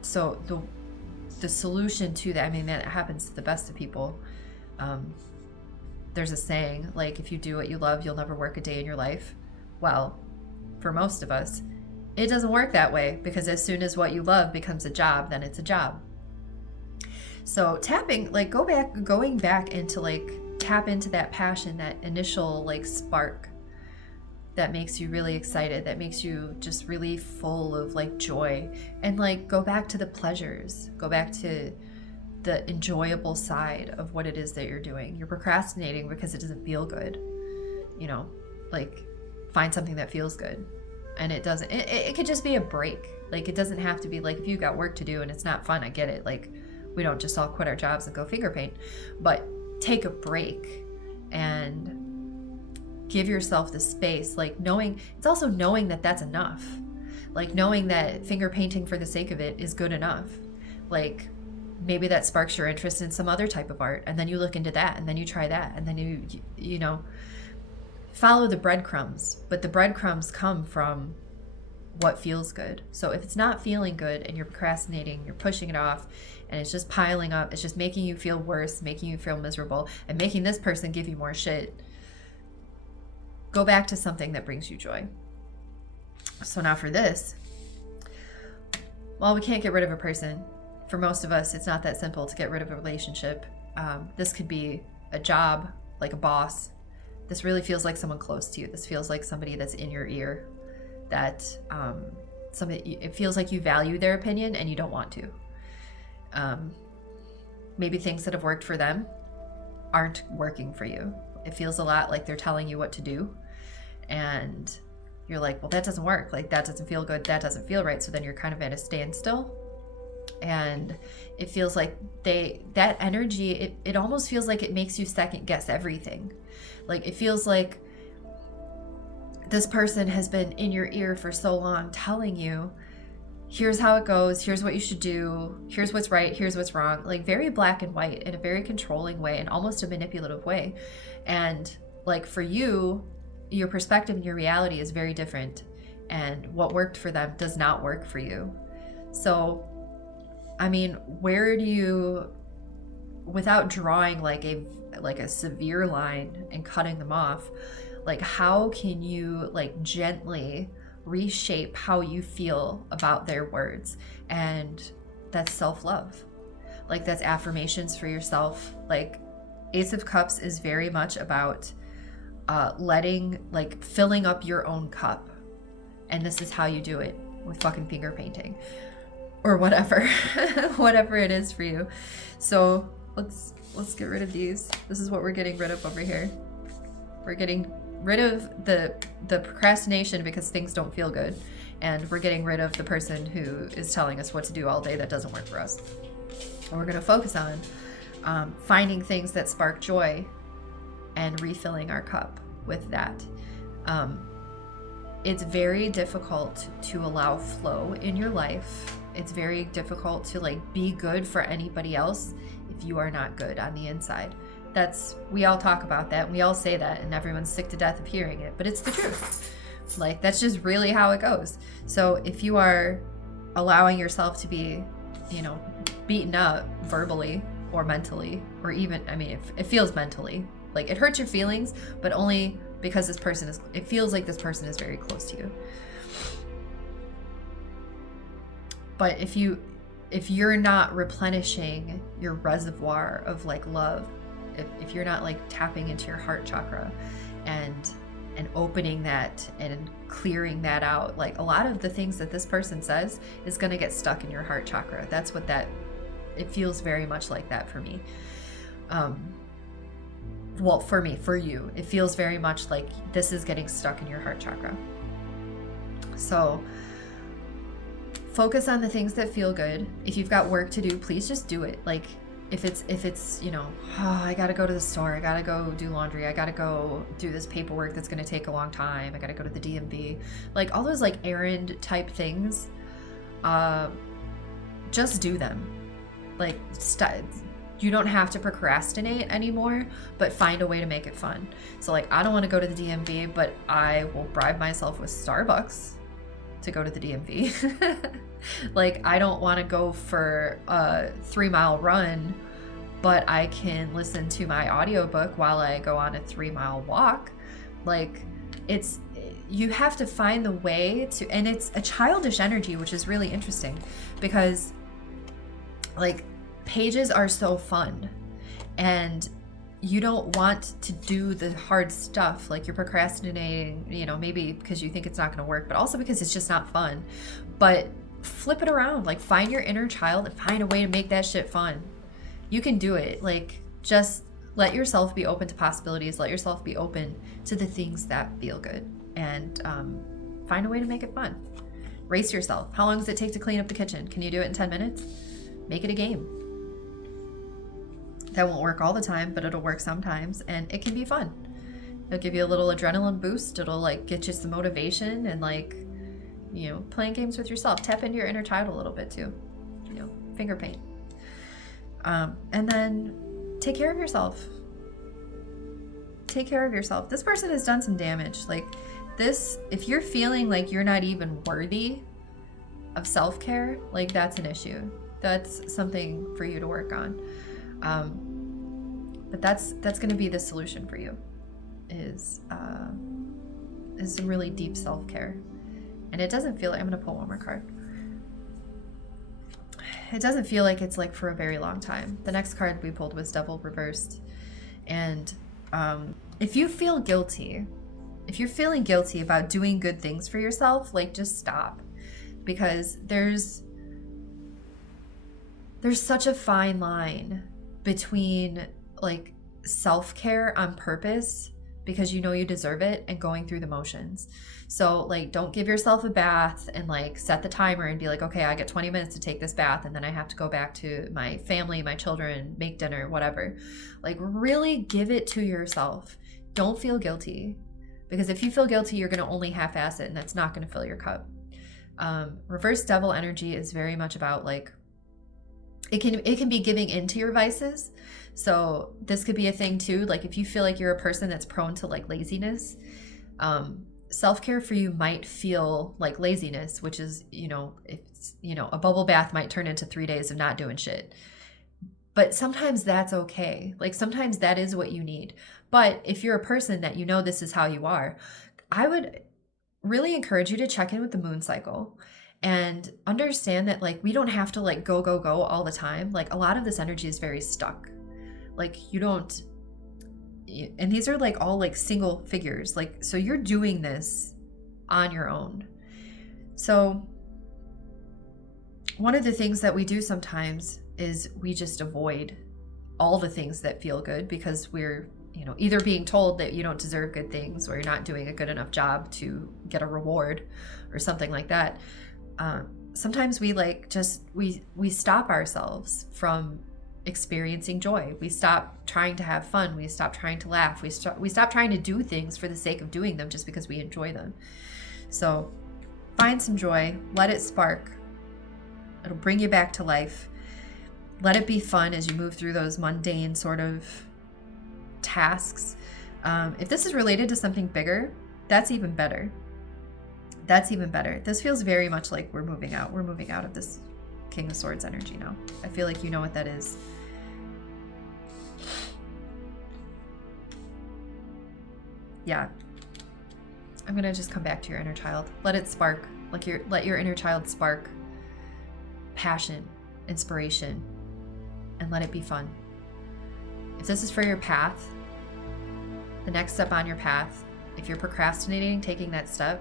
So the solution to that, I mean, that happens to the best of people. There's a saying, like, if you do what you love, you'll never work a day in your life. Well, for most of us, it doesn't work that way, because as soon as what you love becomes a job, then it's a job. So tapping, like going back into like, tap into that passion, that initial like spark that makes you really excited, that makes you just really full of like joy, and like go back to the pleasures, go back to the enjoyable side of what it is that you're doing. You're procrastinating because it doesn't feel good, you know, like find something that feels good. And it doesn't, it could just be a break. Like it doesn't have to be like, if you got work to do and it's not fun, I get it. Like we don't just all quit our jobs and go finger paint, but take a break and give yourself the space. Like knowing, it's also knowing that that's enough. Like knowing that finger painting for the sake of it is good enough. Like maybe that sparks your interest in some other type of art, and then you look into that, and then you try that, and then you know, follow the breadcrumbs. But the breadcrumbs come from what feels good. So if it's not feeling good and you're procrastinating, you're pushing it off, and it's just piling up, it's just making you feel worse, making you feel miserable, and making this person give you more shit, go back to something that brings you joy. So now for this, while we can't get rid of a person, for most of us, it's not that simple to get rid of a relationship. This could be a job, like a boss. This really feels like someone close to you. This feels like somebody that's in your ear, that it feels like you value their opinion and you don't want to. Maybe things that have worked for them aren't working for you. It feels a lot like they're telling you what to do, and you're like, well, that doesn't work. Like, that doesn't feel good. That doesn't feel right. So then you're kind of at a standstill, and it feels like that energy, it almost feels like it makes you second guess everything. Like, it feels like this person has been in your ear for so long, telling you, here's how it goes, here's what you should do, here's what's right, here's what's wrong. Like, very black and white in a very controlling way and almost a manipulative way. And like, for you, your perspective and your reality is very different, and what worked for them does not work for you. So, I mean, where do you, without drawing like a severe line and cutting them off, like, how can you like gently reshape how you feel about their words? And that's self-love. Like, that's affirmations for yourself. Like, Ace of Cups is very much about filling up your own cup. And this is how you do it, with fucking finger painting or whatever, whatever it is for you. So let's get rid of these. This is what we're getting rid of over here. We're getting rid of the procrastination because things don't feel good, and we're getting rid of the person who is telling us what to do all day that doesn't work for us. And we're going to focus on finding things that spark joy and refilling our cup with that. It's very difficult to allow flow in your life. It's very difficult to like be good for anybody else if you are not good on the inside. We all talk about that, and we all say that, and everyone's sick to death of hearing it, but it's the truth. Like, that's just really how it goes. So if you are allowing yourself to be, beaten up verbally or mentally, or even, I mean, it feels mentally, like it hurts your feelings, but only because it feels like this person is very close to you. But if you're not replenishing your reservoir of like love, if you're not like tapping into your heart chakra and opening that and clearing that out, like, a lot of the things that this person says is going to get stuck in your heart chakra. That's what it feels very much like that for me. Well, for you, it feels very much like this is getting stuck in your heart chakra. So focus on the things that feel good. If you've got work to do, please just do it. Like, if it's I gotta go to the store, I gotta go do laundry, I gotta go do this paperwork that's gonna take a long time, I gotta go to the DMV, like all those like errand type things, just do them. Like, you don't have to procrastinate anymore, but find a way to make it fun. So like, I don't want to go to the DMV, but I will bribe myself with Starbucks to go to the DMV. Like, I don't want to go for a 3-mile run, but I can listen to my audiobook while I go on a 3-mile walk. Like, you have to find the way to, and it's a childish energy, which is really interesting, because like, pages are so fun, and you don't want to do the hard stuff. Like, you're procrastinating, maybe because you think it's not going to work, but also because it's just not fun. But flip it around, like, find your inner child and find a way to make that shit fun. You can do it. Like, just let yourself be open to possibilities. Let yourself be open to the things that feel good, and find a way to make it fun. Race yourself. How long does it take to clean up the kitchen? Can you do it in 10 minutes? Make it a game. That won't work all the time, but it'll work sometimes, and it can be fun. It'll give you a little adrenaline boost. It'll like get you some motivation, and like, playing games with yourself. Tap into your inner child a little bit too. Finger paint. And then take care of yourself. Take care of yourself. This person has done some damage. Like, this, if you're feeling like you're not even worthy of self-care, like, that's an issue. That's something for you to work on. But that's going to be the solution for you, is is some really deep self-care. And it doesn't feel like, I'm going to pull one more card. It doesn't feel like it's like for a very long time. The next card we pulled was Devil reversed. And if you feel guilty, if you're feeling guilty about doing good things for yourself, like just stop. Because there's such a fine line between like self-care on purpose because you know you deserve it and going through the motions. So like, don't give yourself a bath and like set the timer and be like, okay, I get 20 minutes to take this bath and then I have to go back to my family, my children, make dinner, whatever. Like really give it to yourself. Don't feel guilty, because if you feel guilty, you're going to only half-ass it and that's not going to fill your cup. Reverse devil energy is very much about like, it can be giving into your vices. So this could be a thing too. Like if you feel like you're a person that's prone to like laziness, self-care for you might feel like laziness, which is, it's, a bubble bath might turn into 3 days of not doing shit. But sometimes that's okay. Like sometimes that is what you need. But if you're a person that this is how you are, I would really encourage you to check in with the moon cycle and understand that like we don't have to like go all the time. Like a lot of this energy is very stuck. Like and these are like all like single figures. Like, so you're doing this on your own. So one of the things that we do sometimes is we just avoid all the things that feel good because we're, either being told that you don't deserve good things or you're not doing a good enough job to get a reward or something like that. Sometimes we like we stop ourselves from experiencing joy. We stop trying to have fun. We stop trying to laugh. We stop trying to do things for the sake of doing them just because we enjoy them. So find some joy, let it spark. It'll bring you back to life. Let it be fun as you move through those mundane sort of tasks. If this is related to something bigger, that's even better. That's even better. This feels very much like we're moving out. We're moving out of this King of Swords energy now. I feel like you know what that is. Yeah. I'm gonna just come back to your inner child. Let it spark. Let your inner child spark passion, inspiration, and let it be fun. If this is for your path, the next step on your path, if you're procrastinating taking that step,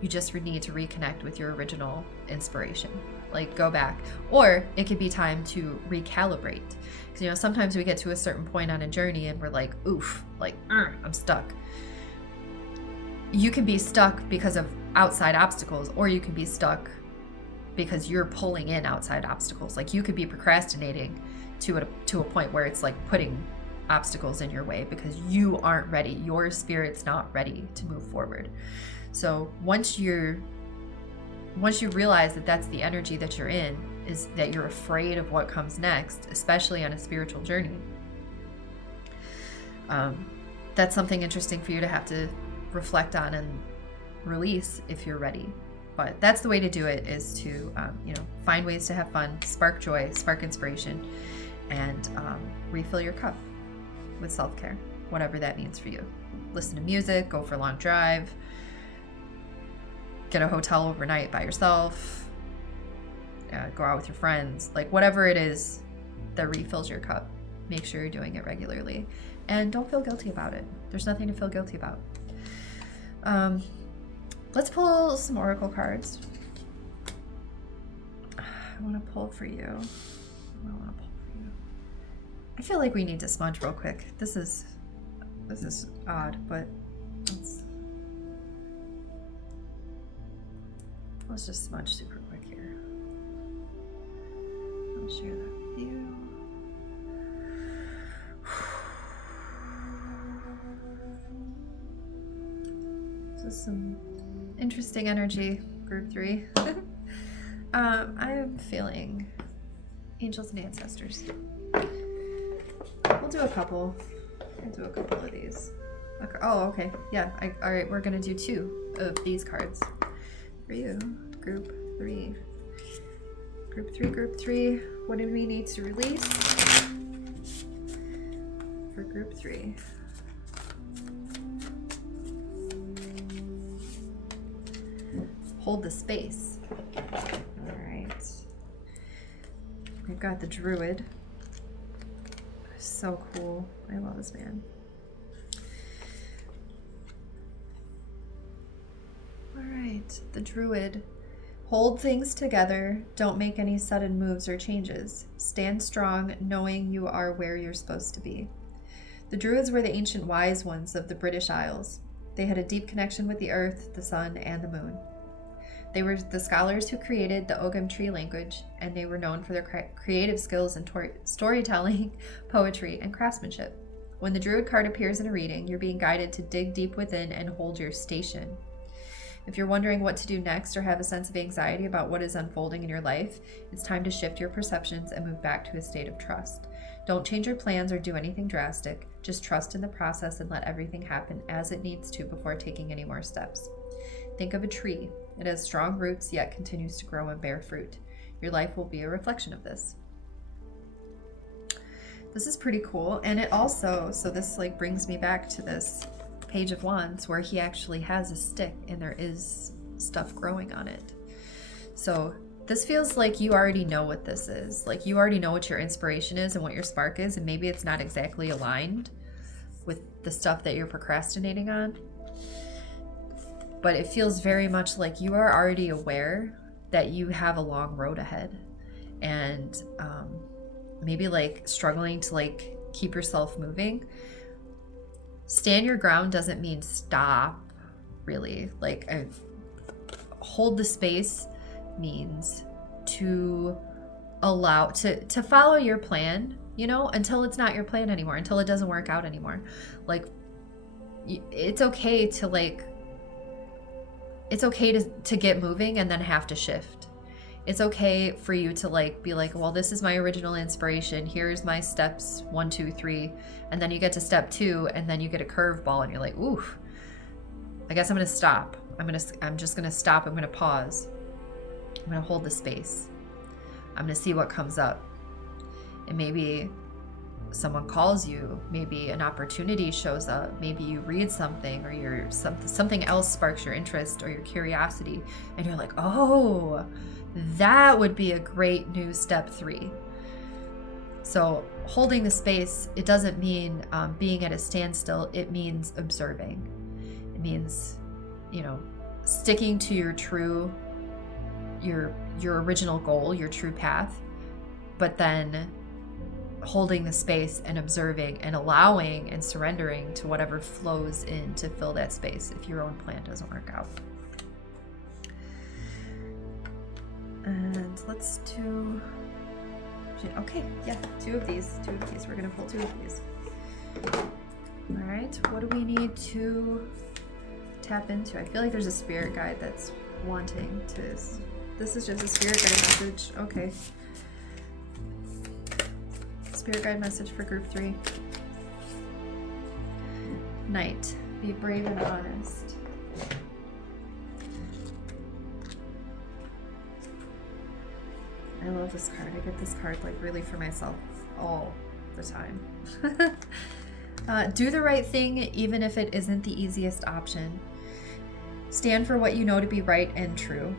you just need to reconnect with your original inspiration. Like go back. Or it could be time to recalibrate. Because sometimes we get to a certain point on a journey and we're like, oof, like I'm stuck. You can be stuck because of outside obstacles, or you can be stuck because you're pulling in outside obstacles. Like you could be procrastinating to a point where it's like putting obstacles in your way because you aren't ready. Your spirit's not ready to move forward. So once you realize that that's the energy that you're in, is that you're afraid of what comes next, especially on a spiritual journey, that's something interesting for you to have to reflect on and release if you're ready. But that's the way to do it, is to find ways to have fun, spark joy, spark inspiration, and refill your cup with self-care, whatever that means for you. Listen to music, go for a long drive, get a hotel overnight by yourself, go out with your friends, like whatever it is that refills your cup. Make sure you're doing it regularly and don't feel guilty about it. There's nothing to feel guilty about. Let's pull some oracle cards. I want to pull for you. I feel like we need to smudge real quick. This is odd, but let's just smudge super quick here. I'll share that with you. This is some interesting energy, group 3. I am feeling angels and ancestors. We'll do a couple. I'll do a couple of these. Okay. Oh, okay. Yeah. All right. We're gonna do 2 of these cards for you. Group 3. Group 3. What do we need to release for group 3? hold the space. All right. We've got the Druid. So cool. I love this man. All right, the Druid. Hold things together. Don't make any sudden moves or changes. Stand strong, knowing you are where you're supposed to be. The Druids were the ancient wise ones of the British Isles. They had a deep connection with the earth, the sun, and the moon. They were the scholars who created the Ogham tree language, and they were known for their creative skills in storytelling, poetry, and craftsmanship. When the Druid card appears in a reading, you're being guided to dig deep within and hold your station. If you're wondering what to do next or have a sense of anxiety about what is unfolding in your life, it's time to shift your perceptions and move back to a state of trust. Don't change your plans or do anything drastic. Just trust in the process and let everything happen as it needs to before taking any more steps. Think of a tree. It has strong roots yet continues to grow and bear fruit. Your life will be a reflection of this. This is pretty cool. And it also, so this like brings me back to this Page of Wands where he actually has a stick and there is stuff growing on it. So this feels like you already know what this is. Like you already know what your inspiration is and what your spark is, and maybe it's not exactly aligned with the stuff that you're procrastinating on. But it feels very much like you are already aware that you have a long road ahead, and maybe like struggling to like keep yourself moving. Stand your ground doesn't mean stop, really. Like hold the space means to allow to follow your plan, you know, until it's not your plan anymore, until it doesn't work out anymore. Like it's okay to like, it's okay to get moving and then have to shift. It's okay for you to like be like, well, this is my original inspiration. Here's my steps 1, 2, 3. And then you get to step 2 and then you get a curveball and you're like, ooh, I guess I'm going to stop. I'm just going to stop. I'm going to pause. I'm going to hold the space. I'm going to see what comes up. And maybe someone calls you, maybe an opportunity shows up, maybe you read something, or something else sparks your interest or your curiosity, and you're like, oh, that would be a great new step 3. So holding the space, it doesn't mean being at a standstill. It means observing. It means, you know, sticking to your original goal, your true path, but then holding the space and observing and allowing and surrendering to whatever flows in to fill that space if your own plan doesn't work out. And let's do, okay, yeah, 2 of these. We're gonna pull 2 of these. All right, what do we need to tap into? I feel like there's a spirit guide that's wanting to, this is just a spirit guide message. Okay. Spirit guide message for group 3. Knight, be brave and honest. I love this card. I get this card like really for myself all the time. Do the right thing even if it isn't the easiest option. Stand for what you know to be right and true.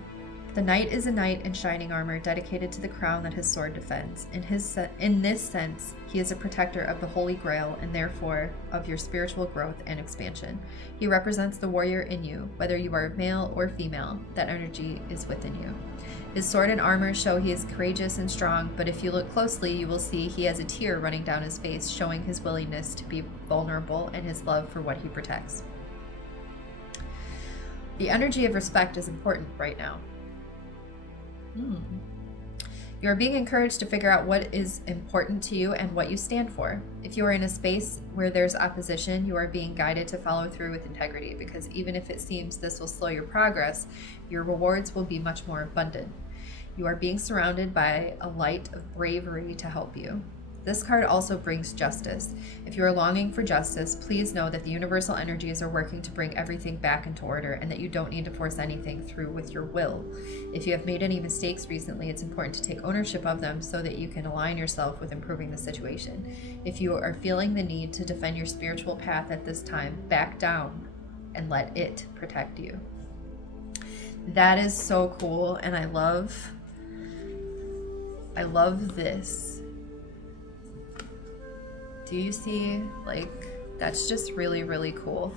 The knight is a knight in shining armor, dedicated to the crown that his sword defends. In this sense, he is a protector of the Holy Grail and therefore of your spiritual growth and expansion. He represents the warrior in you, whether you are male or female. That energy is within you. His sword and armor show he is courageous and strong, but if you look closely, you will see he has a tear running down his face, showing his willingness to be vulnerable and his love for what he protects. The energy of respect is important right now. You are being encouraged to figure out what is important to you and what you stand for. If you are in a space where there's opposition, you are being guided to follow through with integrity, because even if it seems this will slow your progress, your rewards will be much more abundant. You are being surrounded by a light of bravery to help you. This card also brings justice. If you are longing for justice, please know that the universal energies are working to bring everything back into order and that you don't need to force anything through with your will. If you have made any mistakes recently, it's important to take ownership of them so that you can align yourself with improving the situation. If you are feeling the need to defend your spiritual path at this time, back down and let it protect you. That is so cool, and I love this. Do you see, like, that's just really, really cool.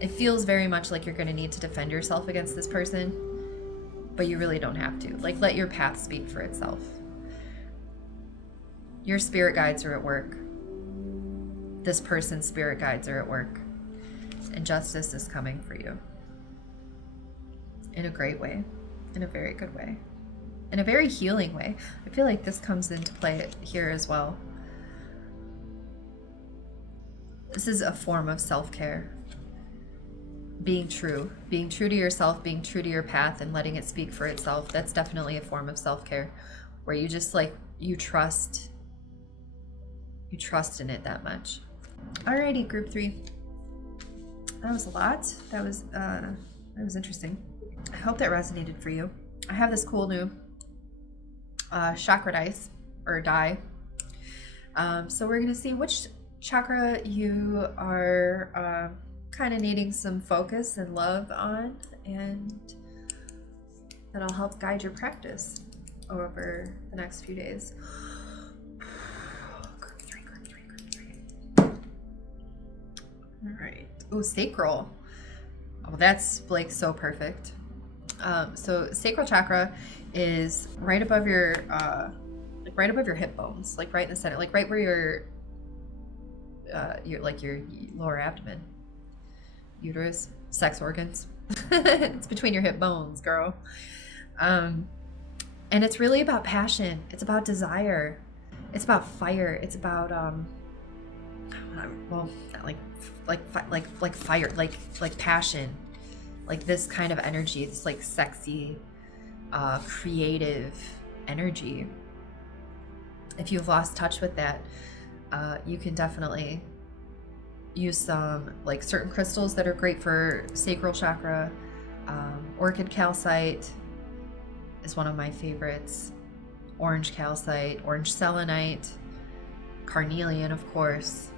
It feels very much like you're going to need to defend yourself against this person, but you really don't have to. Like, let your path speak for itself. Your spirit guides are at work. This person's spirit guides are at work. And justice is coming for you. In a great way. In a very good way. In a very healing way. I feel like this comes into play here as well. This is a form of self-care. Being true to yourself, being true to your path, and letting it speak for itself. That's definitely a form of self-care, where you just like, you trust in it that much. Alrighty, group 3. That was a lot. That was interesting. I hope that resonated for you. I have this cool new chakra dice or die. So we're gonna see which chakra you are kind of needing some focus and love on, and that'll help guide your practice over the next few days. Group three. All right. Oh, sacral. Oh, that's like so perfect. So sacral chakra is right above your hip bones, like right in the center, like right where your lower abdomen, uterus, sex organs. It's between your hip bones, girl. And it's really about passion. It's about desire. It's about fire. It's about well, like fire, like passion, like this kind of energy. It's like sexy, creative energy. If you've lost touch with that, you can definitely use some like certain crystals that are great for sacral chakra. Orchid calcite is one of my favorites. Orange calcite, orange selenite, carnelian, of course.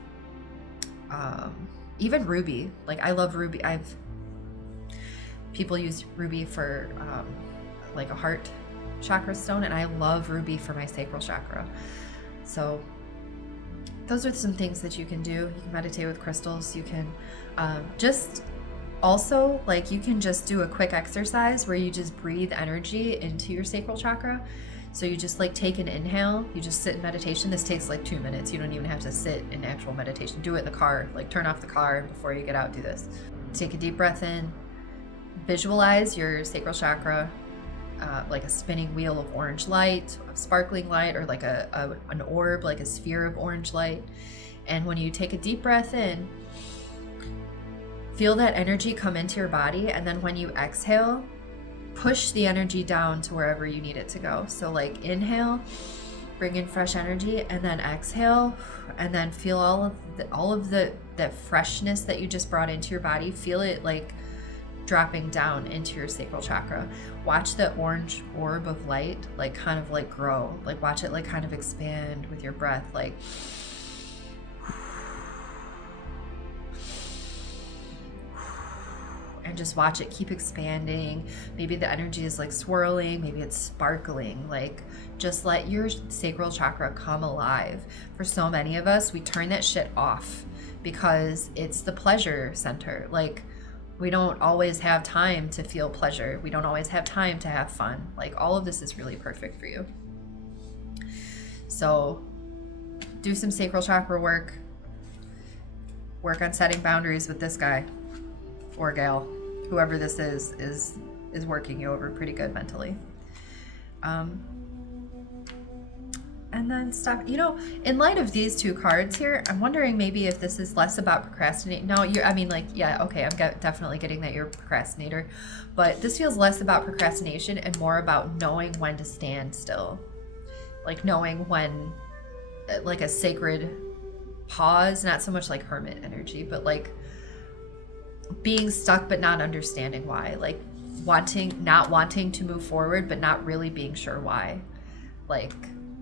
Even ruby. Like, I love ruby. People use ruby for like a heart chakra stone, and I love ruby for my sacral chakra. So those are some things that you can do. You can meditate with crystals. You can just also, like, you can just do a quick exercise where you just breathe energy into your sacral chakra. So you just like take an inhale, you just sit in meditation. This takes like 2 minutes. You don't even have to sit in actual meditation. Do it in the car, like turn off the car before you get out, do this. Take a deep breath in, visualize your sacral chakra, like a spinning wheel of orange light, of sparkling light, or like an orb, like a sphere of orange light. And when you take a deep breath in, feel that energy come into your body. And then when you exhale, push the energy down to wherever you need it to go. So like inhale, bring in fresh energy, and then exhale, and then feel all of that freshness that you just brought into your body. Feel it like dropping down into your sacral chakra. Watch the orange orb of light like kind of like grow. Like watch it like kind of expand with your breath, like and just watch it keep expanding. Maybe the energy is like swirling, maybe it's sparkling. Like, just let your sacral chakra come alive. For so many of us, we turn that shit off because it's the pleasure center. Like, we don't always have time to feel pleasure. We don't always have time to have fun. Like, all of this is really perfect for you. So do some sacral chakra work. Work on setting boundaries with this guy or gal. Whoever this is working you over pretty good mentally. And then stop. You know, in light of these two cards here, I'm wondering maybe if this is less about procrastinating. No, I mean, like, yeah, okay, I'm definitely getting that you're a procrastinator, but this feels less about procrastination and more about knowing when to stand still. Like knowing when, like a sacred pause, not so much like hermit energy, but like being stuck but not understanding why. Like not wanting to move forward but not really being sure why. Like,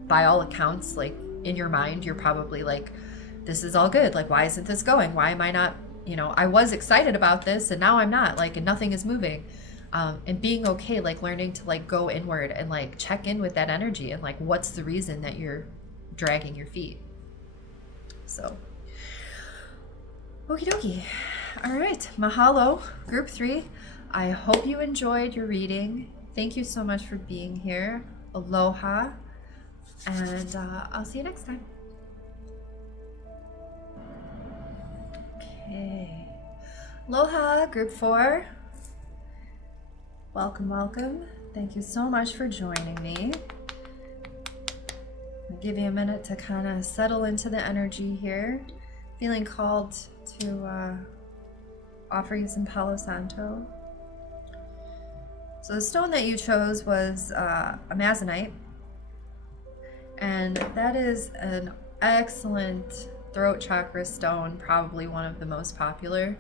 by all accounts, like in your mind, you're probably like, this is all good. Like, why isn't this going? Why am I not I was excited about this and now I'm not, like, and nothing is moving. And being okay, like learning to like go inward and like check in with that energy and like what's the reason that you're dragging your feet. So, okie dokie. All right, mahalo, group 3. I hope you enjoyed your reading. Thank you so much for being here. Aloha, and I'll see you next time. Okay. Aloha, group 4. Welcome, welcome. Thank you so much for joining me. I'll give you a minute to kind of settle into the energy here. Feeling called to offer you some Palo Santo. So the stone that you chose was amazonite. And that is an excellent throat chakra stone, probably one of the most popular,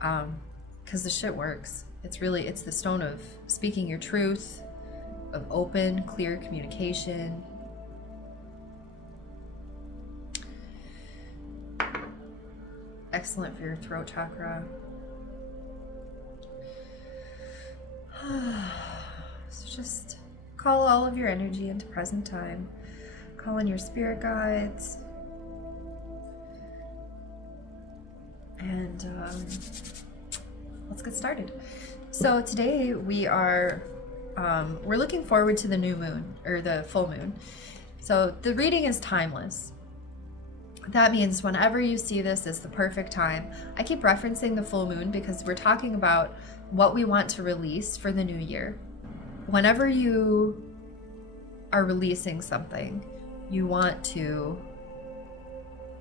because the shit works. It's the stone of speaking your truth, of open, clear communication. Excellent for your throat chakra. So just call all of your energy into present time. Call in your spirit guides. And let's get started. So today we're looking forward to the new moon, or the full moon. So the reading is timeless. That means whenever you see this is the perfect time. I keep referencing the full moon because we're talking about what we want to release for the new year. Whenever you are releasing something, you want to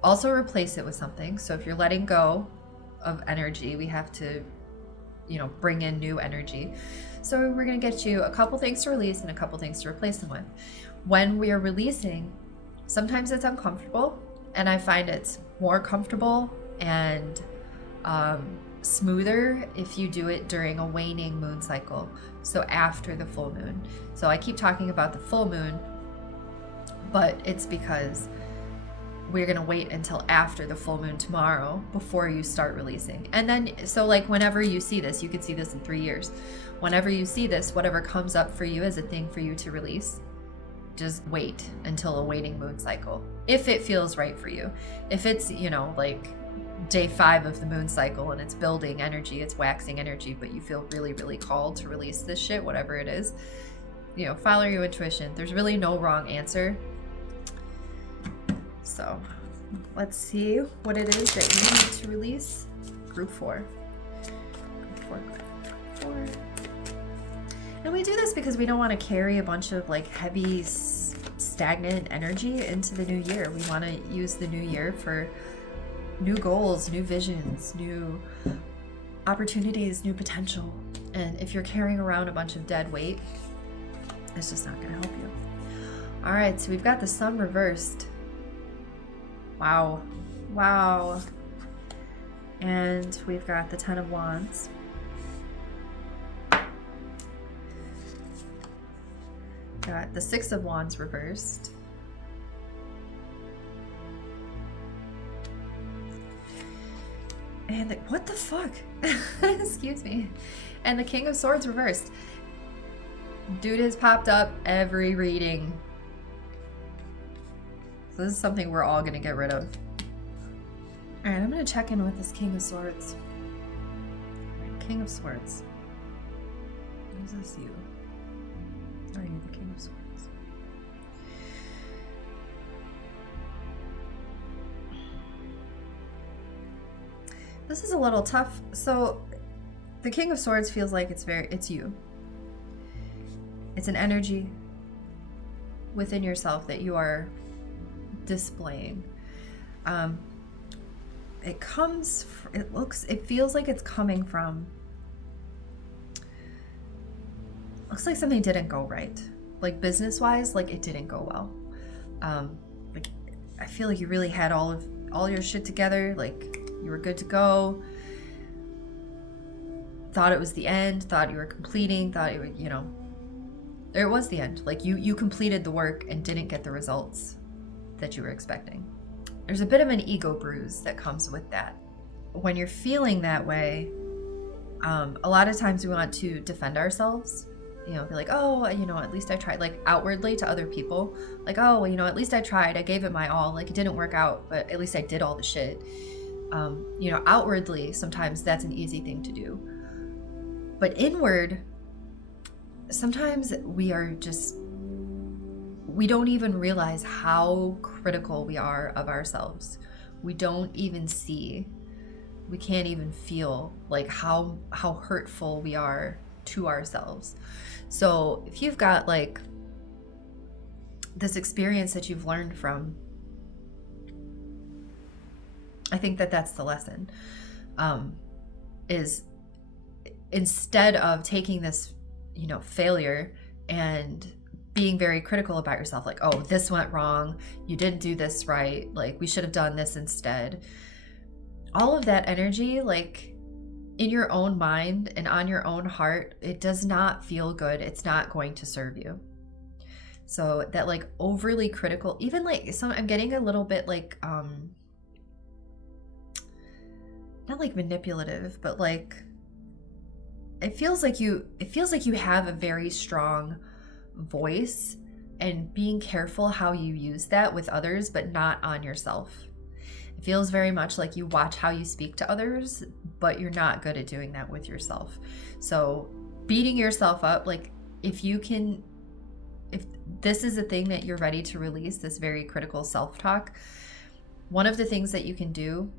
also replace it with something. So if you're letting go of energy, we have to, bring in new energy. So we're going to get you a couple things to release and a couple things to replace them with. When we are releasing, sometimes it's uncomfortable, and I find it's more comfortable and smoother if you do it during a waning moon cycle, so after the full moon. So I keep talking about the full moon, but it's because we're going to wait until after the full moon tomorrow before you start releasing. And then, so like whenever you see this, you could see this in 3 years. Whenever you see this, whatever comes up for you as a thing for you to release, just wait until a waning moon cycle. If it feels right for you. If it's, like day 5 of the moon cycle and it's building energy, it's waxing energy, but you feel really, really called to release this shit, whatever it is, follow your intuition. There's really no wrong answer. So let's see what it is that you need to release. Group 4. Group 4. And we do this because we don't want to carry a bunch of like heavy, stagnant energy into the new year. We want to use the new year for new goals, new visions, new opportunities, new potential. And if you're carrying around a bunch of dead weight, it's just not going to help you. All right, so we've got the sun reversed. Wow. And we've got the 10 of Wands. Got the 6 of Wands reversed. And what the fuck? Excuse me. And the King of Swords reversed. Dude has popped up every reading. So this is something we're all gonna get rid of. All right, I'm gonna check in with this King of Swords. King of Swords. Is this you? Are you the King of Swords? This is a little tough. So the King of Swords feels like it's you. It's an energy within yourself that you are displaying. It feels like it's coming from, looks like something didn't go right. Like business wise, like it didn't go well. Like I feel like you really had all your shit together, like you were good to go. Thought it was the end, thought you were completing, thought you were, it was the end. Like you completed the work and didn't get the results that you were expecting. There's a bit of an ego bruise that comes with that. when you're feeling that way, a lot of times we want to defend ourselves, be like, oh, at least I tried, like outwardly to other people, like, oh, at least I tried, I gave it my all, like it didn't work out, but at least I did all the shit. Outwardly, sometimes that's an easy thing to do, but inward, sometimes we don't even realize how critical we are of ourselves. We don't even see, we can't even feel like how hurtful we are to ourselves. So if you've got like this experience that you've learned from, I think that that's the lesson, is instead of taking this, failure and being very critical about yourself, like, oh, this went wrong, you didn't do this right, like we should have done this instead. All of that energy, like in your own mind and on your own heart, it does not feel good. It's not going to serve you. So that like overly critical, even like I'm getting a little bit like, not like manipulative, but like, it feels like you have a very strong voice, and being careful how you use that with others, but not on yourself. It feels very much like you watch how you speak to others, but you're not good at doing that with yourself. So beating yourself up, like if this is a thing that you're ready to release, this very critical self-talk, one of the things that you can do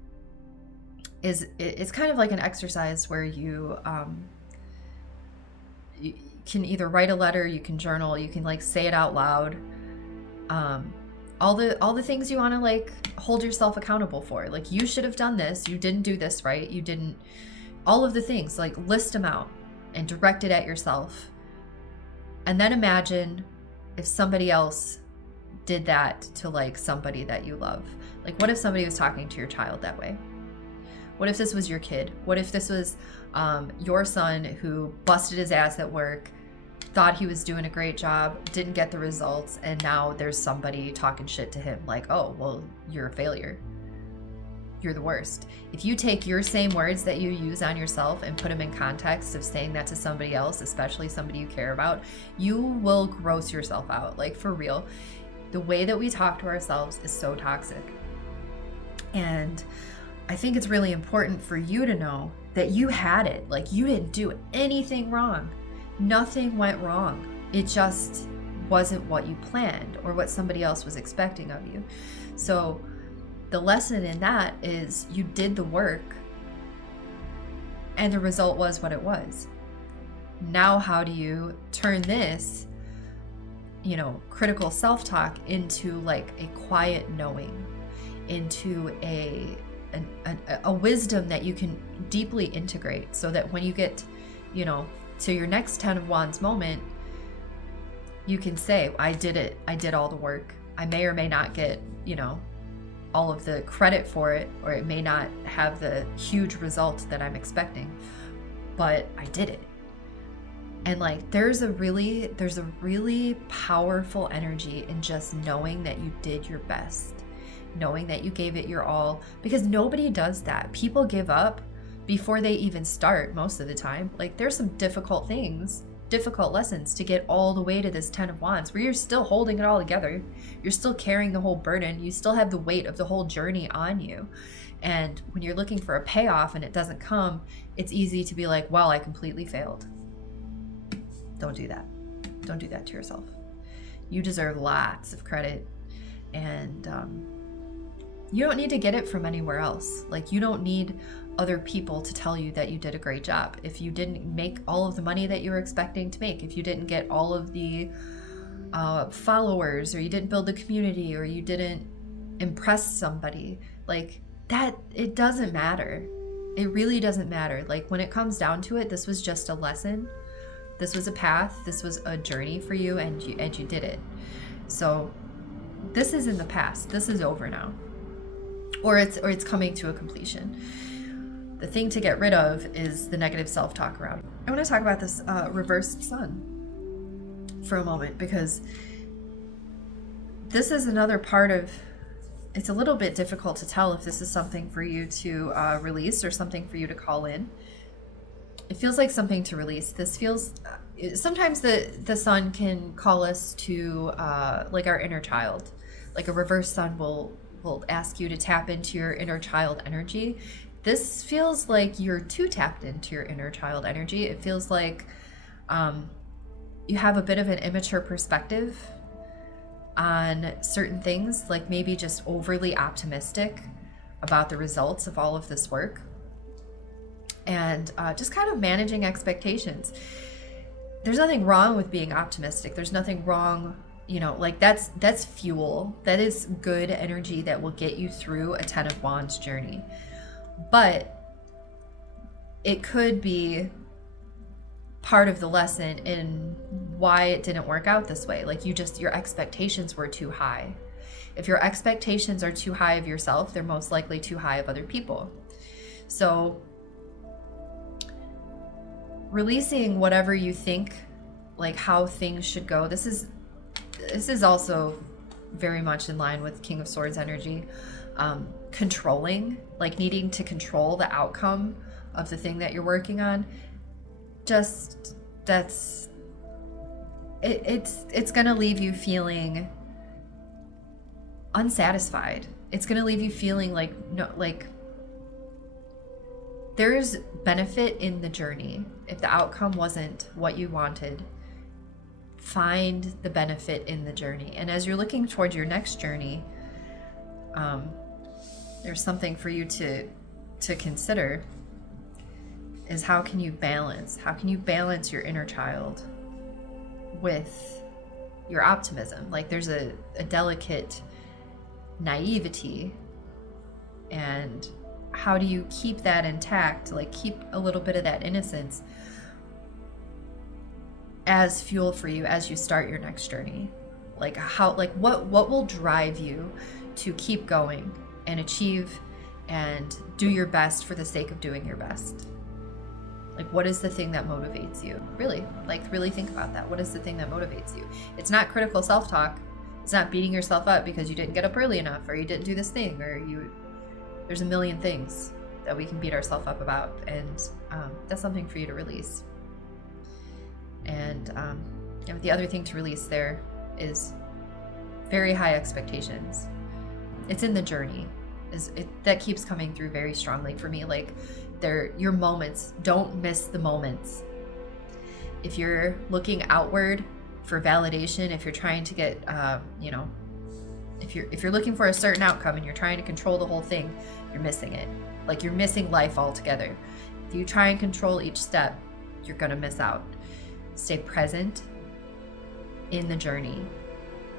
is, it's kind of like an exercise where you can either write a letter, you can journal, you can like say it out loud, all the things you want to like hold yourself accountable for, like you should have done this, you didn't do this right, you didn't, all of the things, like list them out and direct it at yourself. And then imagine if somebody else did that to like somebody that you love. Like what if somebody was talking to your child that way? What if this was your kid? What if this was your son who busted his ass at work, thought he was doing a great job, didn't get the results, and now there's somebody talking shit to him like, oh, well, you're a failure. You're the worst. If you take your same words that you use on yourself and put them in context of saying that to somebody else, especially somebody you care about, you will gross yourself out. Like for real. The way that we talk to ourselves is so toxic. And I think it's really important for you to know that you had it. Like you didn't do anything wrong. Nothing went wrong. It just wasn't what you planned or what somebody else was expecting of you. So the lesson in that is you did the work and the result was what it was. Now, how do you turn this, critical self-talk into like a quiet knowing, into a wisdom that you can deeply integrate, so that when you get, to your next 10 of Wands moment, you can say, I did it. I did all the work. I may or may not get, all of the credit for it, or it may not have the huge result that I'm expecting, but I did it. And like, there's a really powerful energy in just knowing that you did your best, knowing that you gave it your all, because nobody does that. People give up before they even start most of the time. Like there's some difficult lessons to get all the way to this 10 of Wands where you're still holding it all together. You're still carrying the whole burden. You still have the weight of the whole journey on you. And when you're looking for a payoff and it doesn't come, it's easy to be like, well, I completely failed. Don't do that. Don't do that to yourself. You deserve lots of credit, and you don't need to get it from anywhere else. Like you don't need other people to tell you that you did a great job. If you didn't make all of the money that you were expecting to make, if you didn't get all of the followers, or you didn't build the community, or you didn't impress somebody, like that, it doesn't matter. It really doesn't matter. Like when it comes down to it, this was just a lesson. This was a path. This was a journey for you, and you did it. So this is in the past. This is over now, or it's coming to a completion. The thing to get rid of is the negative self-talk around. I want to talk about this reversed sun for a moment, because this is another part of it's a little bit difficult to tell if this is something for you to release or something for you to call in. It feels like something to release. This feels, sometimes the sun can call us to like our inner child. Like a reverse sun will ask you to tap into your inner child energy. This feels like you're too tapped into your inner child energy. It feels like you have a bit of an immature perspective on certain things, like maybe just overly optimistic about the results of all of this work, and just kind of managing expectations. There's nothing wrong with being optimistic. There's nothing wrong, you know, like that's fuel. That is good energy that will get you through a 10 of Wands journey. But it could be part of the lesson in why it didn't work out this way. Like your expectations were too high. If your expectations are too high of yourself, they're most likely too high of other people. So releasing whatever you think, like how things should go. This is also very much in line with King of Swords energy. Controlling, like needing to control the outcome of the thing that you're working on. Just it's gonna leave you feeling unsatisfied. It's gonna leave you feeling like there's benefit in the journey. If the outcome wasn't what you wanted, find the benefit in the journey. And as you're looking toward your next journey, there's something for you to consider, is how can you balance your inner child with your optimism? Like there's a delicate naivety, and how do you keep that intact? Like keep a little bit of that innocence as fuel for you as you start your next journey. Like what will drive you to keep going and achieve and do your best for the sake of doing your best? Like, what is the thing that motivates you? Really think about that. What is the thing that motivates you? It's not critical self-talk. It's not beating yourself up because you didn't get up early enough, or you didn't do this thing, or there's a million things that we can beat ourselves up about. And that's something for you to release. And the other thing to release there is very high expectations. It's in the journey. That keeps coming through very strongly for me. Like your moments, don't miss the moments. If you're looking outward for validation, if you're trying to get if you're looking for a certain outcome and you're trying to control the whole thing, you're missing it. Like you're missing life altogether. If you try and control each step, you're gonna miss out. Stay present in the journey.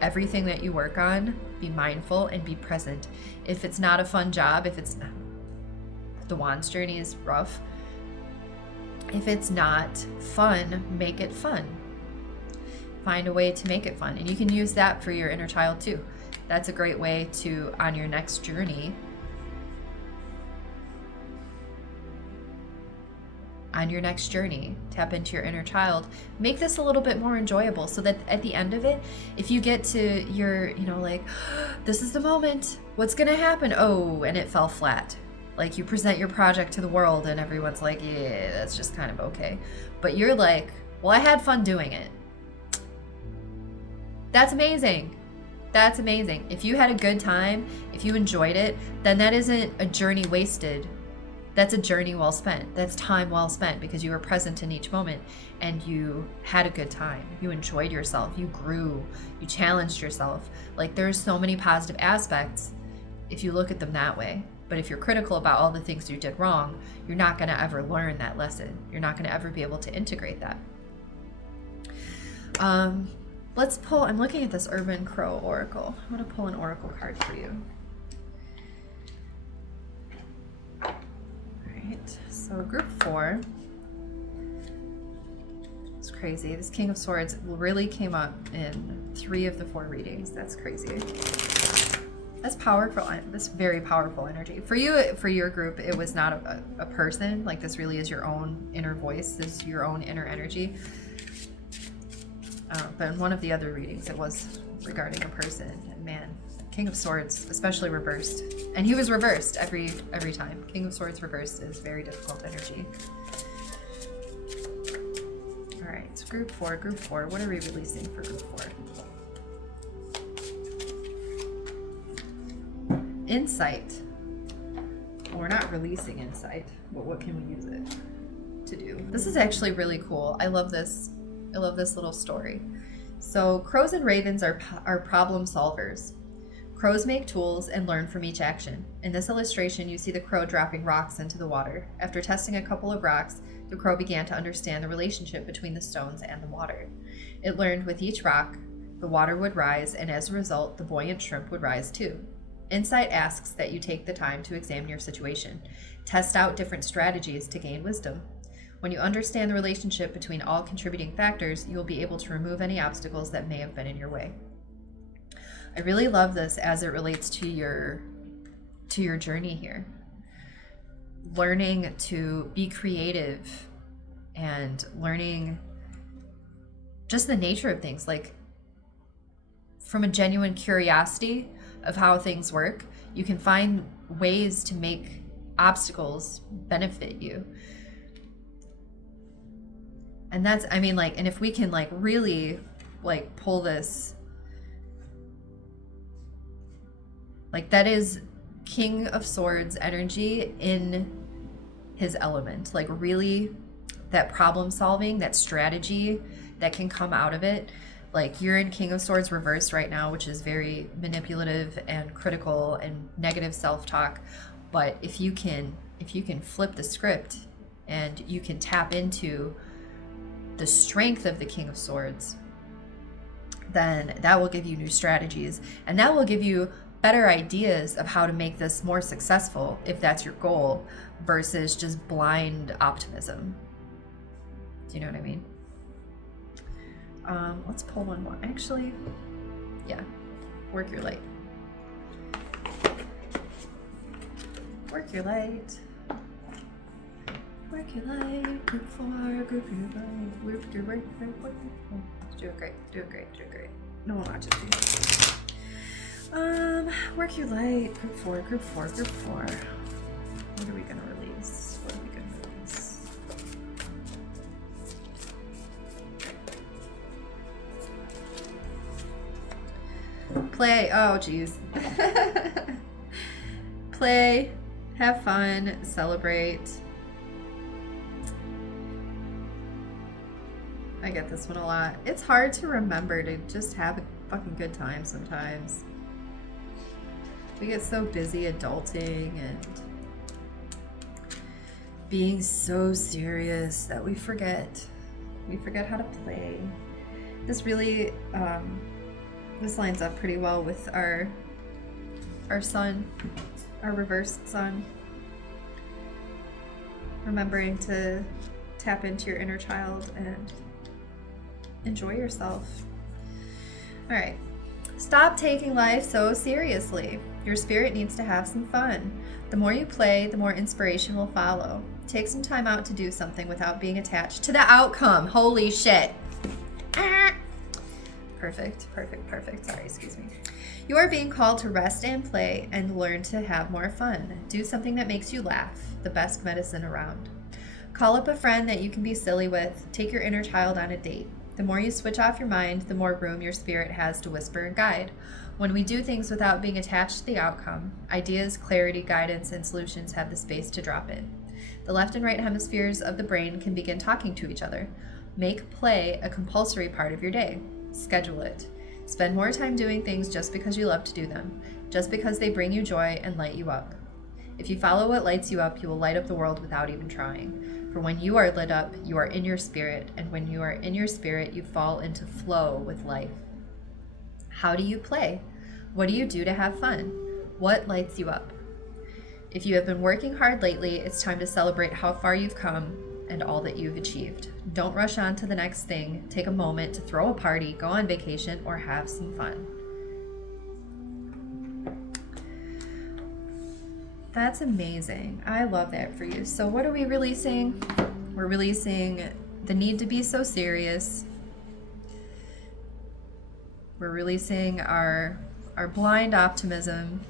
Everything that you work on, be mindful and be present. If it's not a fun job, if the Wands journey is rough, if it's not fun, make it fun. Find a way to make it fun. And you can use that for your inner child too. That's a great way to, on your next journey, tap into your inner child. Make this a little bit more enjoyable, so that at the end of it, if you get to your, this is the moment, what's gonna happen? Oh, and it fell flat. Like you present your project to the world and everyone's like, yeah, that's just kind of okay. But you're like, well, I had fun doing it. That's amazing. That's amazing. If you had a good time, if you enjoyed it, then that isn't a journey wasted. That's a journey well spent. That's time well spent, because you were present in each moment and you had a good time. You enjoyed yourself. You grew. You challenged yourself. Like there's so many positive aspects if you look at them that way. But if you're critical about all the things you did wrong, you're not going to ever learn that lesson. You're not going to ever be able to integrate that. Let's pull, I'm looking at this Urban Crow Oracle. I'm going to pull an Oracle card for you. All right, so group 4. It's crazy. This King of Swords really came up in 3 of the 4 readings. That's crazy. That's powerful. This very powerful energy. For you, for your group, it was not a person. Like this really is your own inner voice. This is your own inner energy. But in one of the other readings, it was regarding a person. And man, King of Swords, especially reversed. And he was reversed every time. King of Swords reversed is very difficult energy. All right, group four. What are we releasing for group 4? Insight. Well, we're not releasing insight, but what can we use it to do? This is actually really cool. I love this. I love this little story. So crows and ravens are problem solvers. Crows make tools and learn from each action. In this illustration, you see the crow dropping rocks into the water. After testing a couple of rocks, the crow began to understand the relationship between the stones and the water. It learned with each rock, the water would rise, and as a result, the buoyant shrimp would rise too. Insight asks that you take the time to examine your situation. Test out different strategies to gain wisdom. When you understand the relationship between all contributing factors, you will be able to remove any obstacles that may have been in your way. I really love this as it relates to your journey here. Learning to be creative and learning just the nature of things, like from a genuine curiosity of how things work, you can find ways to make obstacles benefit you. And that's, I mean, like, and if we can like really like pull this, like that is King of Swords energy in his element, like really that problem solving, that strategy that can come out of it. Like you're in King of Swords reversed right now, which is very manipulative and critical and negative self-talk. But if you can flip the script and you can tap into the strength of the King of Swords, then that will give you new strategies, and that will give you better ideas of how to make this more successful if that's your goal, versus just blind optimism. Do you know what I mean? Let's pull one more. Actually, yeah, work your light. Work your light. Work your light. Group 4, group your light. Work your light. Do it great. Do it great. Do it great. No one watches you. Work your light. Group 4, group 4, group 4. What are we gonna release? What are we gonna release? Play. Oh, geez. Play. Have fun. Celebrate. I get this one a lot. It's hard to remember to just have a fucking good time sometimes. We get so busy adulting and being so serious that we forget how to play. This really, this lines up pretty well with our sun, our reversed sun. Remembering to tap into your inner child and enjoy yourself. All right. Stop taking life so seriously. Your spirit needs to have some fun. The more you play, the more inspiration will follow. Take some time out to do something without being attached to the outcome. Holy shit. Perfect. Sorry, excuse me. You are being called to rest and play and learn to have more fun. Do something that makes you laugh. The best medicine around. Call up a friend that you can be silly with. Take your inner child on a date. The more you switch off your mind, the more room your spirit has to whisper and guide. When we do things without being attached to the outcome, ideas, clarity, guidance, and solutions have the space to drop in. The left and right hemispheres of the brain can begin talking to each other. Make play a compulsory part of your day. Schedule it. Spend more time doing things just because you love to do them, just because they bring you joy and light you up. If you follow what lights you up, you will light up the world without even trying. For when you are lit up, you are in your spirit, and when you are in your spirit, you fall into flow with life. How do you play? What do you do to have fun? What lights you up? If you have been working hard lately, it's time to celebrate how far you've come and all that you've achieved. Don't rush on to the next thing. Take a moment to throw a party, go on vacation, or have some fun. That's amazing. I love that for you. So what are we releasing? We're releasing the need to be so serious. We're releasing our our blind optimism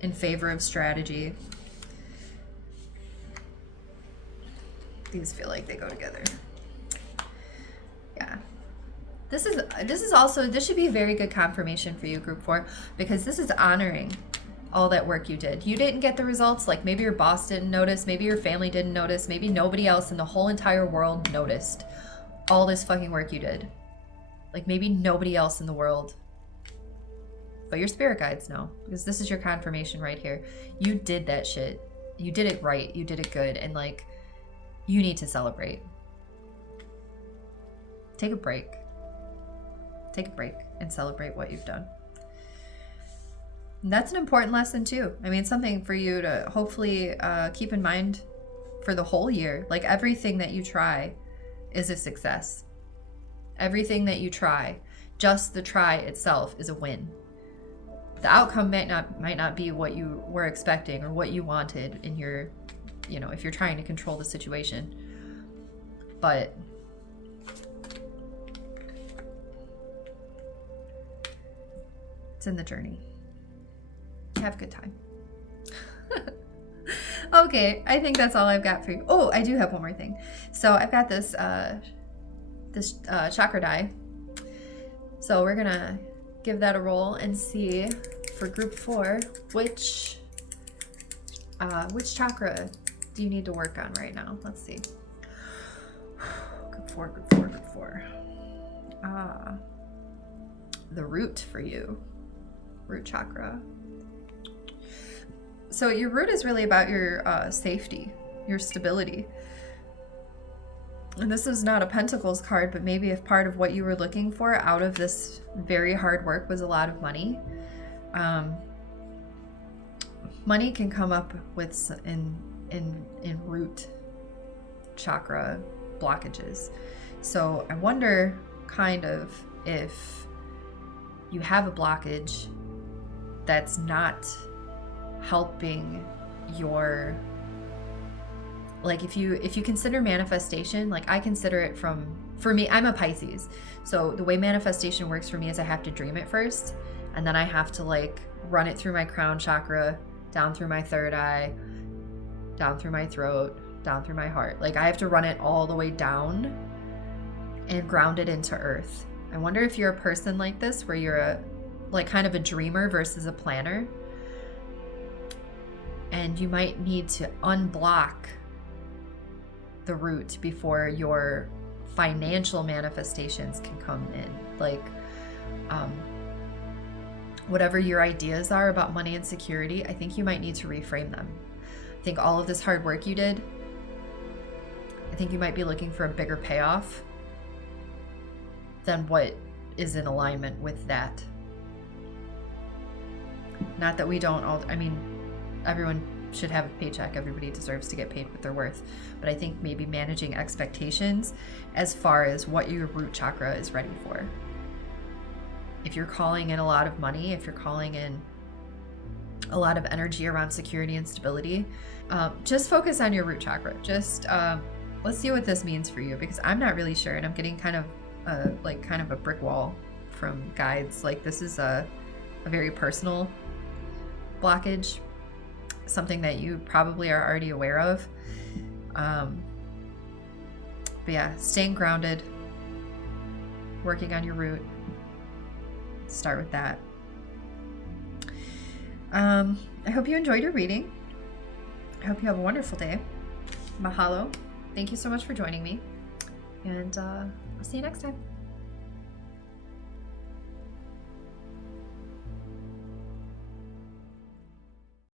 in favor of strategy. These feel like they go together. Yeah. This should be a very good confirmation for you, Group 4, because this is honoring all that work you did. You didn't get the results, like maybe your boss didn't notice, maybe your family didn't notice, maybe nobody else in the whole entire world noticed all this fucking work you did. Like maybe nobody else in the world, but your spirit guides know, because this is your confirmation right here. You did that shit. You did it right. You did it good. And like, you need to celebrate. Take a break. Take a break and celebrate what you've done. And that's an important lesson too. I mean, something for you to hopefully keep in mind for the whole year. Like everything that you try is a success. Everything that you try, just the try itself is a win. The outcome might not be what you were expecting or what you wanted in your, you know, if you're trying to control the situation. But it's in the journey. Have a good time. Okay, I think that's all I've got for you. Oh, I do have one more thing. So I've got this chakra die. So we're gonna give that a roll and see for Group 4 which chakra do you need to work on right now? Let's see. Group 4, Group 4, Group 4. The root for you. Root chakra. So your root is really about your safety, your stability. And this is not a Pentacles card, but maybe if part of what you were looking for out of this very hard work was a lot of money. Money can come up with in root chakra blockages. So I wonder kind of if you have a blockage that's not helping your, like if you consider manifestation, like I consider it for me, I'm a Pisces. So the way manifestation works for me is I have to dream it first, and then I have to like run it through my crown chakra, down through my third eye, down through my throat, down through my heart. Like I have to run it all the way down and ground it into earth. I wonder if you're a person like this, where you're like kind of a dreamer versus a planner. And you might need to unblock the root before your financial manifestations can come in. Like, whatever your ideas are about money and security, I think you might need to reframe them. I think all of this hard work you did, I think you might be looking for a bigger payoff than what is in alignment with that. Not that we don't all, I mean, everyone should have a paycheck. Everybody deserves to get paid what they're worth. But I think maybe managing expectations as far as what your root chakra is ready for. If you're calling in a lot of money, if you're calling in a lot of energy around security and stability, just focus on your root chakra. Just let's see what this means for you, because I'm not really sure, and I'm getting kind of a brick wall from guides. Like this is a very personal blockage, something that you probably are already aware of. But yeah, staying grounded, working on your root. Start with that. I hope you enjoyed your reading. I hope you have a wonderful day. Mahalo. Thank you so much for joining me. And I'll see you next time.